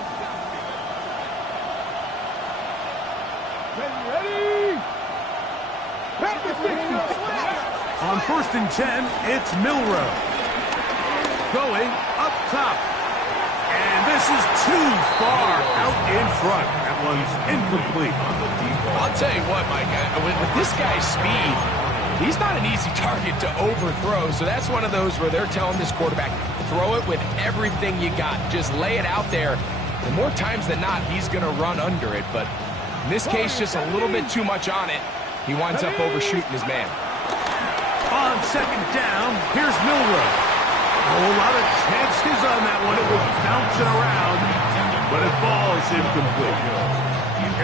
On 1st and 10, it's Milrow. Going up top. And this is too far out in front. That one's incomplete. I'll tell you what, Mike, with this guy's speed, he's not an easy target to overthrow. So that's one of those where they're telling this quarterback, throw it with everything you got. Just lay it out there. And more times than not, he's going to run under it. But in this case, just a little bit too much on it. He winds up overshooting his man. On 2nd down, here's Milrow. A whole lot of chances on that one. It was bouncing around, but it falls incomplete.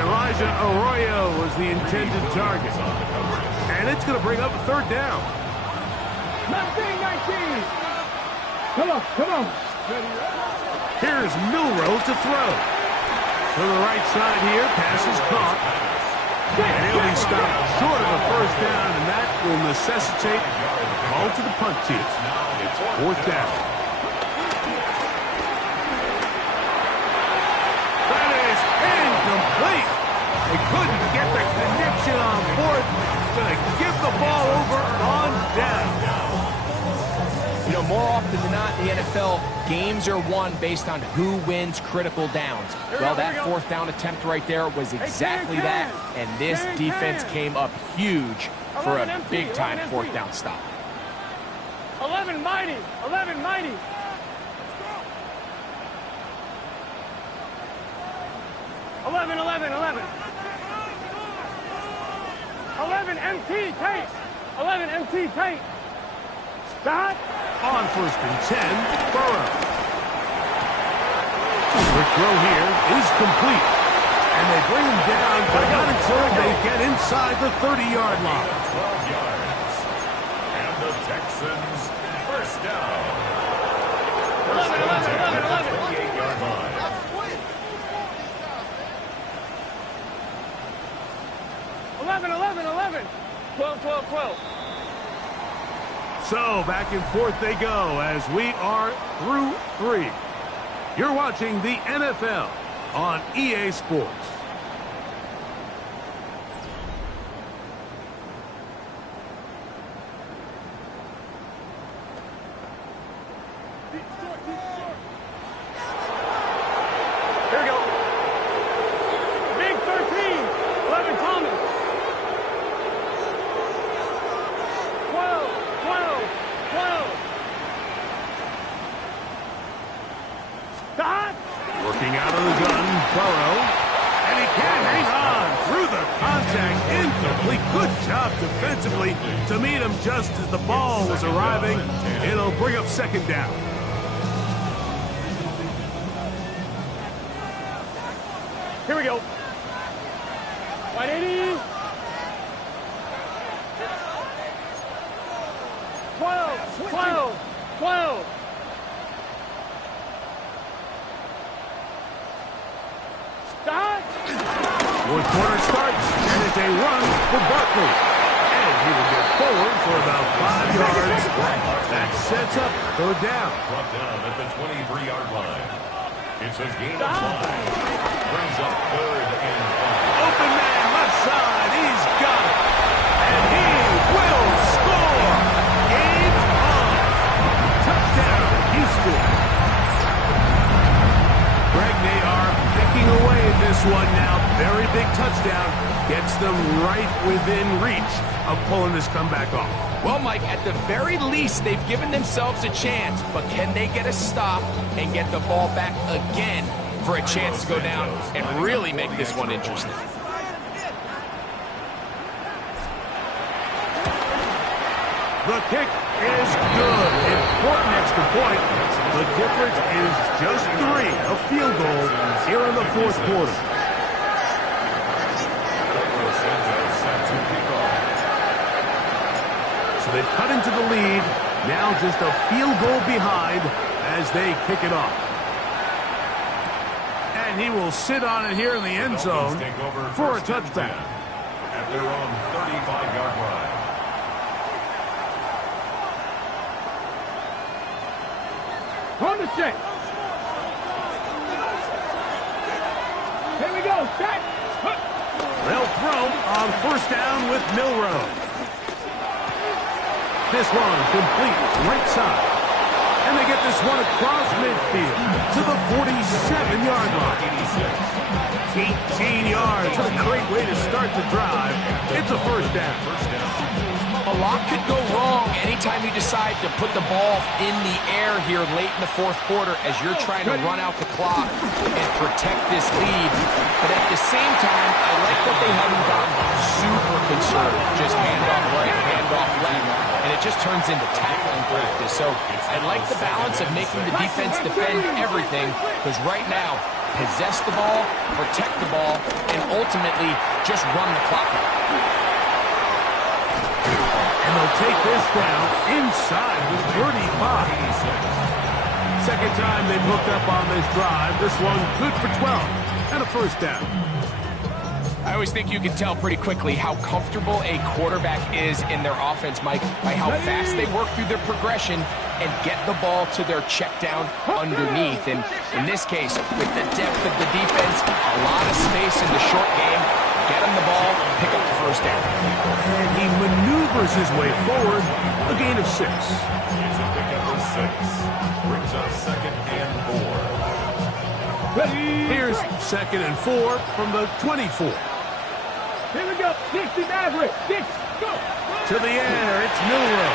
Elijah Arroyo was the intended target. And it's going to bring up a 3rd down. 19. Come on. Here's Milrow to throw. To the right side here, pass is caught. And he'll be stopped short of a 1st down, and that will necessitate a call to the punt team. It's 4th down. That is incomplete. They couldn't get the connection on 4th. Going to give the ball over on down. You know, more often than not in the NFL, games are won based on who wins critical downs. Well, that 4th down attempt right there was exactly that, and this defense came up huge for a big-time 4th down stop. 11 mighty. 11 MT Tate. 11 MT Tate. Stop. On 1st and 10, Burrow. The throw here is complete. And they bring him down, but not until they get inside the 30-yard line. 12 yards. And the Texans first down. First and 10 at the 28-yard line. 11. 12. So back and forth they go as we are through 3. You're watching the NFL on EA Sports. Here we go. Big 13. 11 Thomas. 12. Stop. Working out of the gun, Burrow. And he can't hang on through the contact. Incomplete. Good job defensively to meet him just as the ball was arriving. It'll bring up 2nd down. Here we go. 180. 12. Stop. 4th quarter starts, and it's a run for Barkley. And he will get forward for about 5 yards. That sets up 3rd down. Brought down at the 23-yard line. It says gain of 5. Brings up 3rd and 5. Open man left side. He's got it. And he will score. Game on. Touchdown. big touchdown gets them right within reach of pulling this comeback off. Well, Mike, at the very least, they've given themselves a chance, but can they get a stop and get the ball back again for a chance to go down and really make this one interesting? The kick is good. Important extra point. The difference is just 3, a field goal here in the fourth quarter. So they've cut into the lead. Now just a field goal behind as they kick it off. And he will sit on it here in the end zone for a touchback. At their own 35-yard line. Run the set. Here we go. Set. They'll throw on first down with Milroe. This one complete right side. And they get this one across midfield to the 47-yard line. 18 yards. What a great way to start the drive. It's a first down. A lot could go wrong anytime you decide to put the ball in the air here late in the fourth quarter as you're trying to run out the clock and protect this lead. But at the same time, I like that they haven't gotten super concerned. Just handoff right, handoff left, and it just turns into tackling practice. So I like the balance of making the defense defend everything, because right now, possess the ball, protect the ball, and ultimately just run the clock out. And they'll take this down inside the 35. Second time they've hooked up on this drive. This one good for 12 and a first down. I always think you can tell pretty quickly how comfortable a quarterback is in their offense, Mike, by how fast they work through their progression and get the ball to their check down underneath. And in this case, with the depth of the defense, a lot of space in the short game, get him the ball, pick up the first down. And he maneuvers his way forward, a gain of 6. It's a pickup of 6. Brings up second and 4. Here's second and 4 from the 24. Here we go. 60 Maverick. 6. Go. To the air, it's Milroe.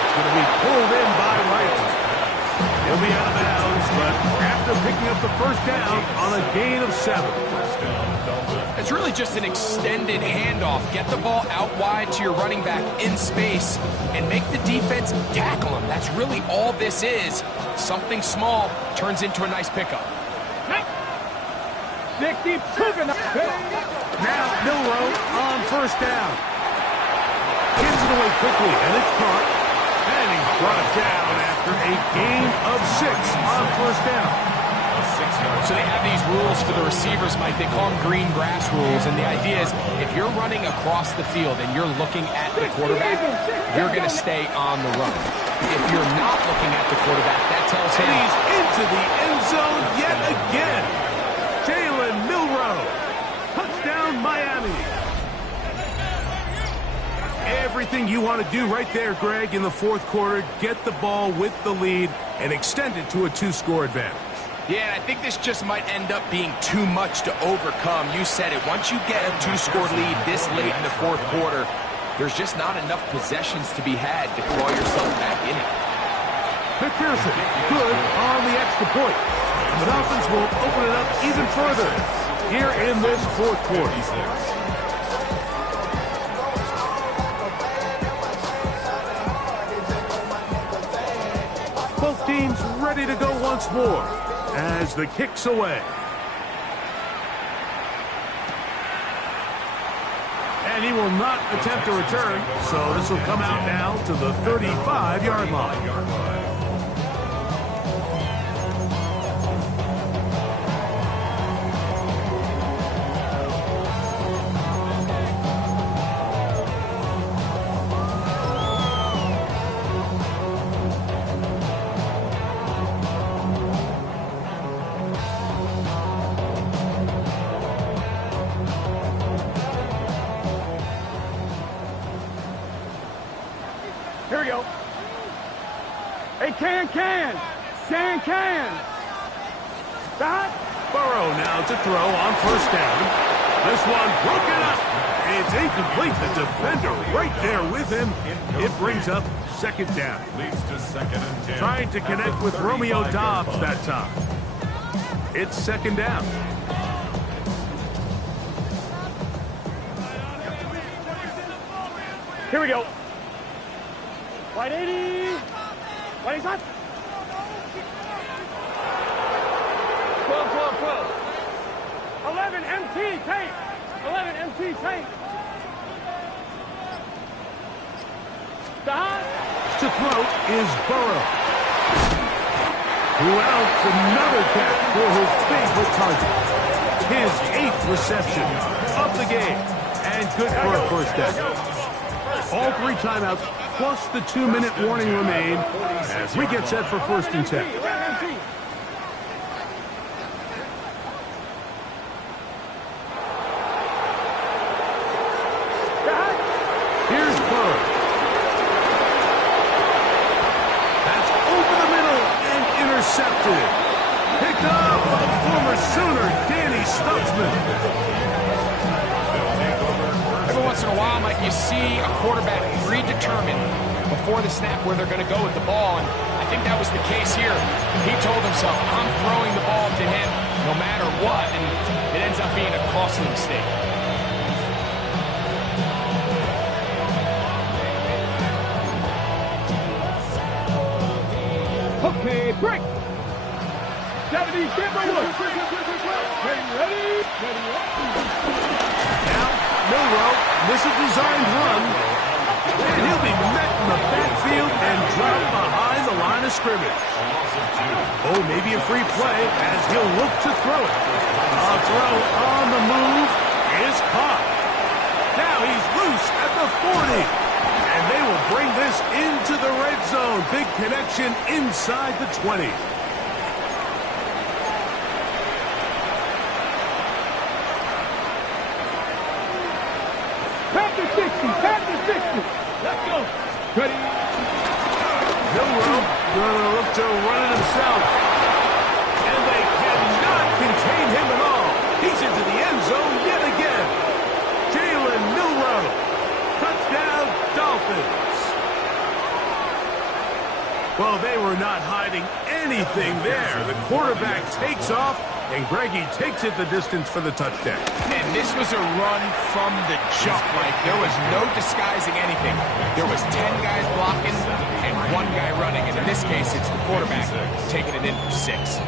It's going to be pulled in by Wright. He'll be out of bounds, but after picking up the first down on a gain of 7. It's really just an extended handoff. Get the ball out wide to your running back in space and make the defense tackle him. That's really all this is. Something small turns into a nice pickup. 60. Now Milroe on first down. Gets it away quickly, and it's caught. And he's brought down after a gain of 6 on first down. So they have these rules for the receivers, Mike. They call them green grass rules. And the idea is if you're running across the field and you're looking at the quarterback, you're going to stay on the run. If you're not looking at the quarterback, that tells him he's into the end zone yet again. Jalen Milroe. Touchdown, Miami. Everything you want to do right there, Greg, in the fourth quarter. Get the ball with the lead and extend it to a 2-score advantage. Yeah, I think this just might end up being too much to overcome. You said it. Once you get a 2-score lead this late in the fourth quarter, there's just not enough possessions to be had to claw yourself back in it. McPherson, good on the extra point. The Dolphins will open it up even further here in this fourth quarter. Both teams ready to go once more as the kick's away. And he will not attempt a return, so this will come out now to the 35-yard line. Here we go. Hey, can. Stop. Burrow now to throw on first down. This one broken up. It's incomplete. The defender right there with him. It brings up second down. Leads to 2nd and 10. Trying to connect with Romeo Dobbs that time. It's second down. Here we go. Wide 80. Wide shot. 12, 12, 12. 11 MT tape. 11 MT tape. To throw is Burrow. Who else? Another catch for his favorite target. His 8th reception of the game. And good for a first down. All 3 timeouts plus the 2-minute warning remain as we get set for 1st and 10. Here's Burrow. That's over the middle and intercepted. Picked up by former Sooner Danny Stutzman. Every once in a while, Mike, you see a quarterback predetermined before the snap where they're going to go with the ball, and I think that was the case here. He told himself, I'm throwing the ball to him no matter what, and it ends up being a costly mistake. Okay, break. 70, get ready. Ready. Now, Milrow, this is a designed run, and he'll be met in the backfield and dropped behind the line of scrimmage. Oh, maybe a free play as he'll look to throw it. A throw on the move is caught. Now he's loose at the 40. And they will bring this into the red zone. Big connection inside the 20. Back to 60. Let's go. Ready. Milrow gonna look to run it himself. And they cannot contain him at all. He's into the end zone yet again. Jalen Milrow. Touchdown, Dolphins. Well, they were not hiding anything there. The quarterback takes off, and Greggy takes it the distance for the touchdown. And this was a run from the jump, Mike. There was no disguising anything. There was 10 guys blocking and 1 guy running. And in this case, it's the quarterback taking it in for 6.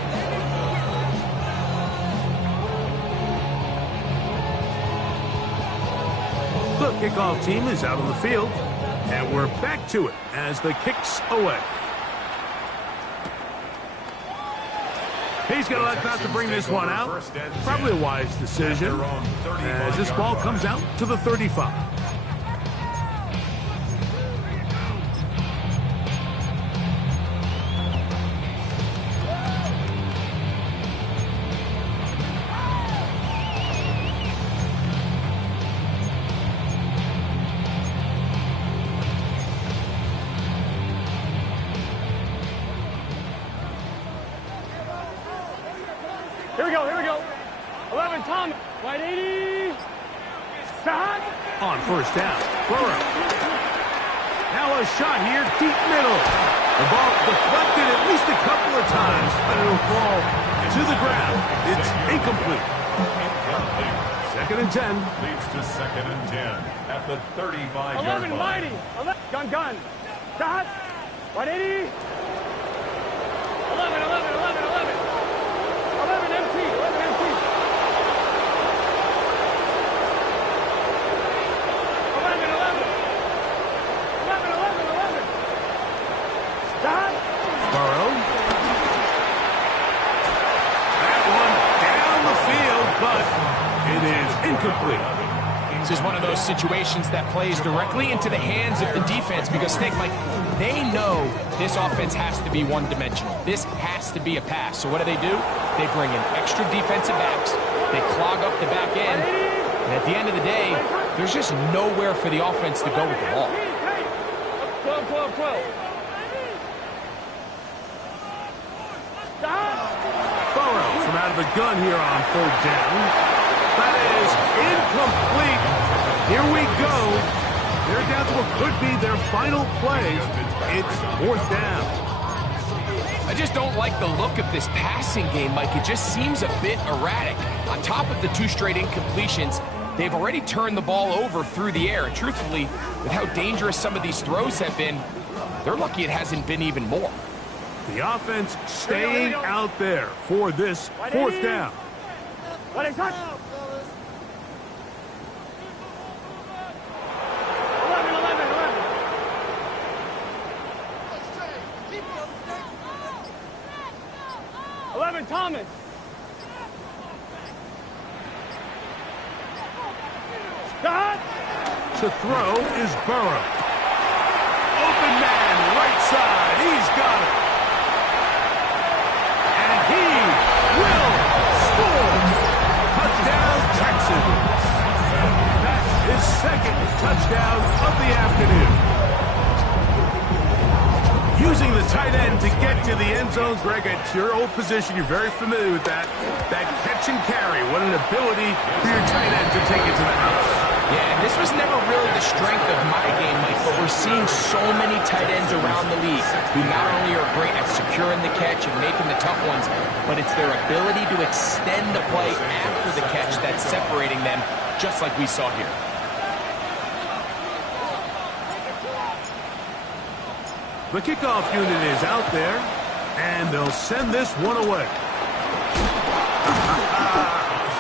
The kickoff team is out on the field, and we're back to it as the kick's away. He's going to elect not to bring this one out. Probably a wise decision as this ball comes out to the 35. Here we go. 11, Tom. Wide 80. Stop. On first down, Burrow. Now a shot here, deep middle. The ball deflected at least a couple of times, but it'll fall to the ground. It's incomplete. 2nd and 10. Leads to 2nd and 10 at the 35-yard 11, line. mighty. 11. Gun. Stop. Wide 80. 11 MT. 11 MT. 11. Stop. Burrow. That one down the field, but it is incomplete. This is one of those situations that plays directly into the hands of the defense because, Snake, like, they know this offense has to be one-dimensional. This has to be a pass. So what do? They bring in extra defensive backs. They clog up the back end. And at the end of the day, there's just nowhere for the offense to go with the ball. 12. Burrow from out of the gun here on 3rd down. That is incomplete. Here we go. They're down to what could be their final play. It's 4th down. I just don't like the look of this passing game, Mike. It just seems a bit erratic. On top of the 2 straight incompletions, they've already turned the ball over through the air. And truthfully, with how dangerous some of these throws have been, they're lucky it hasn't been even more. The offense staying out there for this 4th down. What is that? 11, Thomas. Scott. To throw is Burrow. Open man, right side. He's got it. And he will score. Touchdown, Texans. That's his 2nd touchdown of the afternoon. Using the tight end to get to the end zone, Greg, it's your old position. You're very familiar with that. That catch and carry. What an ability for your tight end to take it to the house. Yeah, and this was never really the strength of my game, Mike, but we're seeing so many tight ends around the league who not only are great at securing the catch and making the tough ones, but it's their ability to extend the play after the catch that's separating them, just like we saw here. The kickoff unit is out there, and they'll send this one away.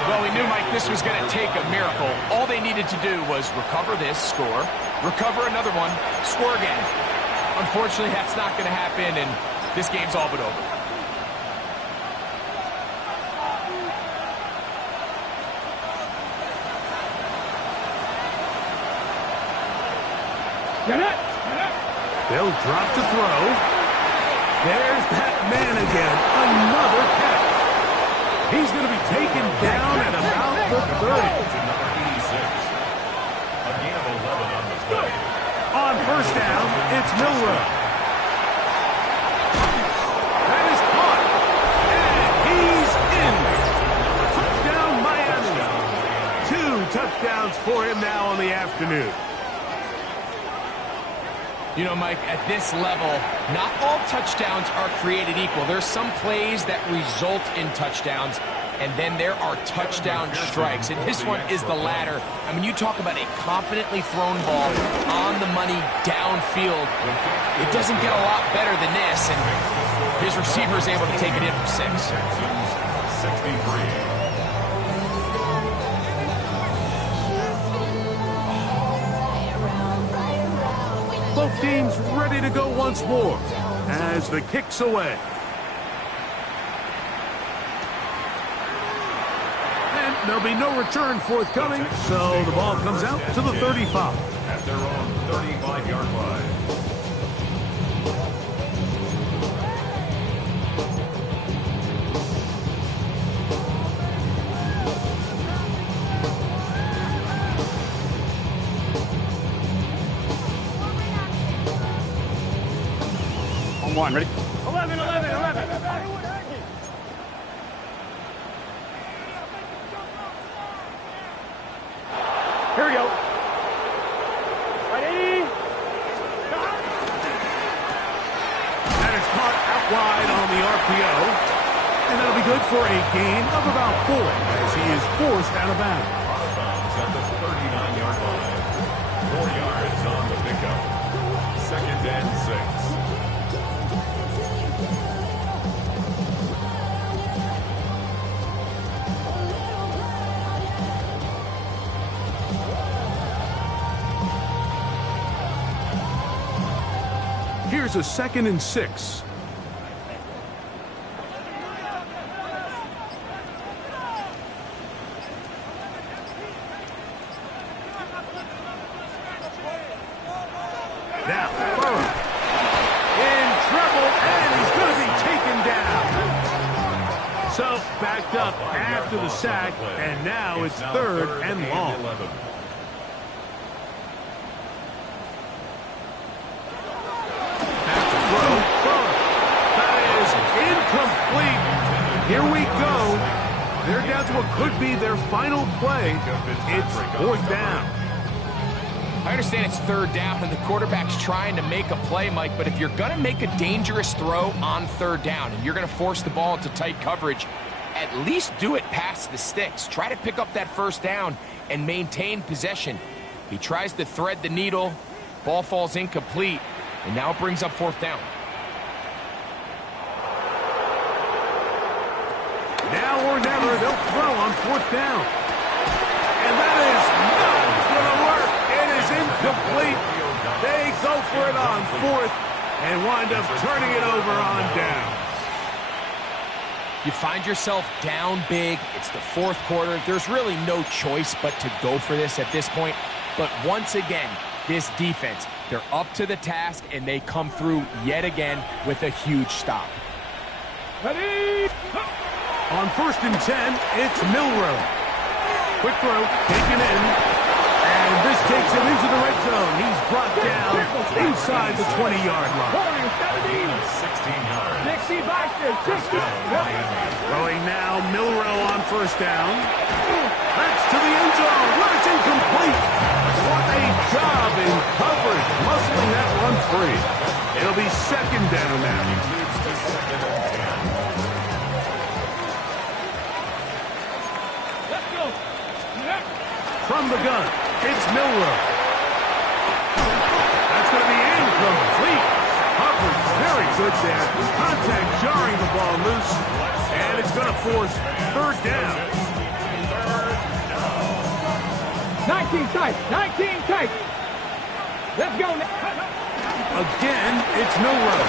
Well, we knew, Mike, this was going to take a miracle. All they needed to do was recover this, score, recover another one, score again. Unfortunately, that's not going to happen, and this game's all but over. Get it. They'll drop to throw. There's that man again. Another catch. He's going to be taken down at about the 30. To number 86. A gain of 11 on the play. On 1st down, it's Milrow. That is caught. And he's in. Touchdown, Miami. 2 touchdowns for him now on the afternoon. You know, Mike, at this level, not all touchdowns are created equal. There's some plays that result in touchdowns, and then there are touchdown strikes. And this one is the latter. I mean, you talk about a confidently thrown ball on the money downfield. It doesn't get a lot better than this, and his receiver is able to take it in for 6. 63. Both teams ready to go once more as the kick's away. And there'll be no return forthcoming, so the ball comes out to the 35. At their own 35-yard line. One, ready? 11. Here we go. Ready? That is caught out wide on the RPO. And that'll be good for a gain of about 4 as he is forced out of bounds. At the 39-yard line. 4 yards on the pickup. 2nd and 6. Here's a 2nd and 6. Now, Burrow in trouble, and he's going to be taken down. So, backed up after the sack, and now it's 3rd and long. 11. That is incomplete. Here we go. They're down to what could be their final play. It's fourth down. I understand it's third down and the quarterback's trying to make a play, Mike, but if you're going to make a dangerous throw on third down and you're going to force the ball into tight coverage, at least do it past the sticks. Try to pick up that first down and maintain possession. He tries to thread the needle. Ball falls incomplete, and now it brings up fourth down. Now or never, they'll throw on fourth down. And that is not going to work. It is incomplete. They go for it on fourth and wind up turning it over on down. You find yourself down big. It's the fourth quarter. There's really no choice but to go for this at this point. But once again, this defense, they're up to the task, and they come through yet again with a huge stop. Ready? On 1st and 10, it's Milroe. Quick throw, taken in. And this takes him into the red zone. He's brought down inside the 20-yard line. 16 yards. 60 back there, 60. Throwing now, Milroe on first down. That's to the end zone, where it's incomplete. What a job in coverage, muscling that one free. It'll be second down now. Moves to second and 10. Let's go. From the gun, it's Milroe. That's going to be incomplete. Coverage very good there. Contact jarring the ball loose. And it's going to force third down. 19 tight, 19 tight. Let's go. Again, it's Milroe.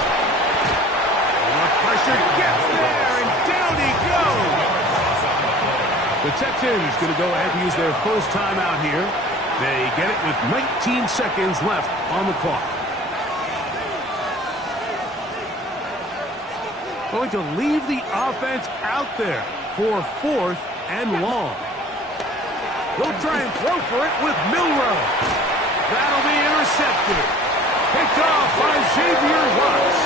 The pressure gets there, and down he goes. The Texans going to go ahead and use their first timeout here. They get it with 19 seconds left on the clock. Going to leave the offense out there for fourth and long. They'll try and throw for it with Milroe. That'll be intercepted. Picked off by Xavier Watts.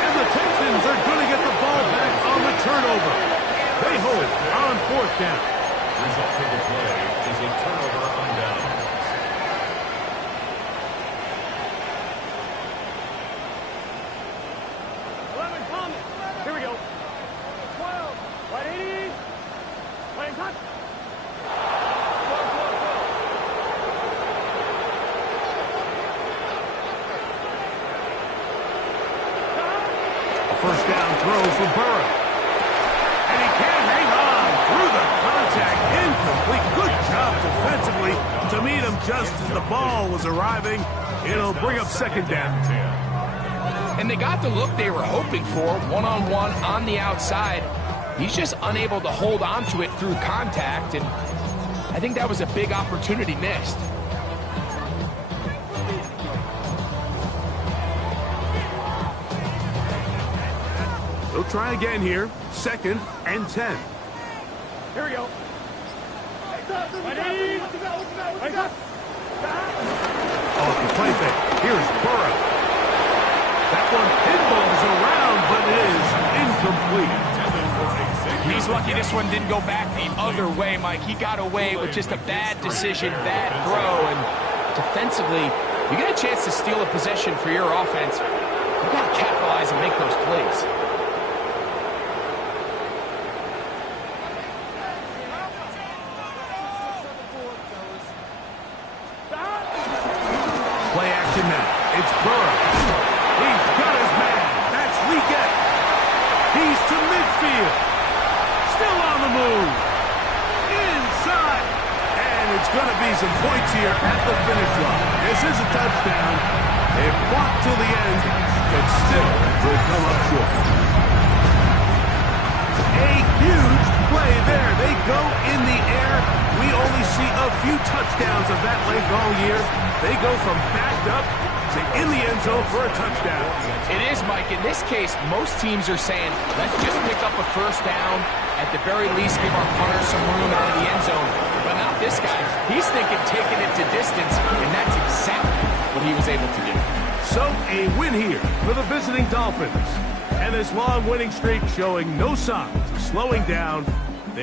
And the Texans are going to get the ball back on the turnover. They hold on fourth down. Result of the play is a turnover on down. Here we go. 12. Right 80. Right touch. 12, 12, 12. A first down throw for Burrow. And he can't hang on through the contact. Incomplete. Good job defensively to meet him just as the ball was arriving. It'll bring up second down. And they got the look they were hoping for, one-on-one on the outside. He's just unable to hold on to it through contact, and I think that was a big opportunity missed. They'll try again here. 2nd and 10. Here we go. Ready? Right touch. Off the play fake. Here's Burrow. That one pinballs around, but is incomplete. He's lucky this one didn't go back the other way, Mike. He got away with just a bad decision, bad throw, and defensively, you get a chance to steal a possession for your offense. You got to capitalize and make those plays. Play action now. It's Burrow. He's got his man. That's Leggett. He's to midfield. Still on the move. Inside. And it's going to be some points here at the finish line. This is a touchdown. They fought till the end, but still will come up short. A huge play there. They go in the air. We only see a few touchdowns of that length all year. They go from backed up to in the end zone for a touchdown. It is, Mike. In this case, most teams are saying, let's just pick up a first down. At the very least, give our punter some room out of the end zone. But not this guy. He's thinking taking it to distance, and that's exactly what he was able to do. So a win here for the visiting Dolphins. And this long winning streak showing no signs of slowing down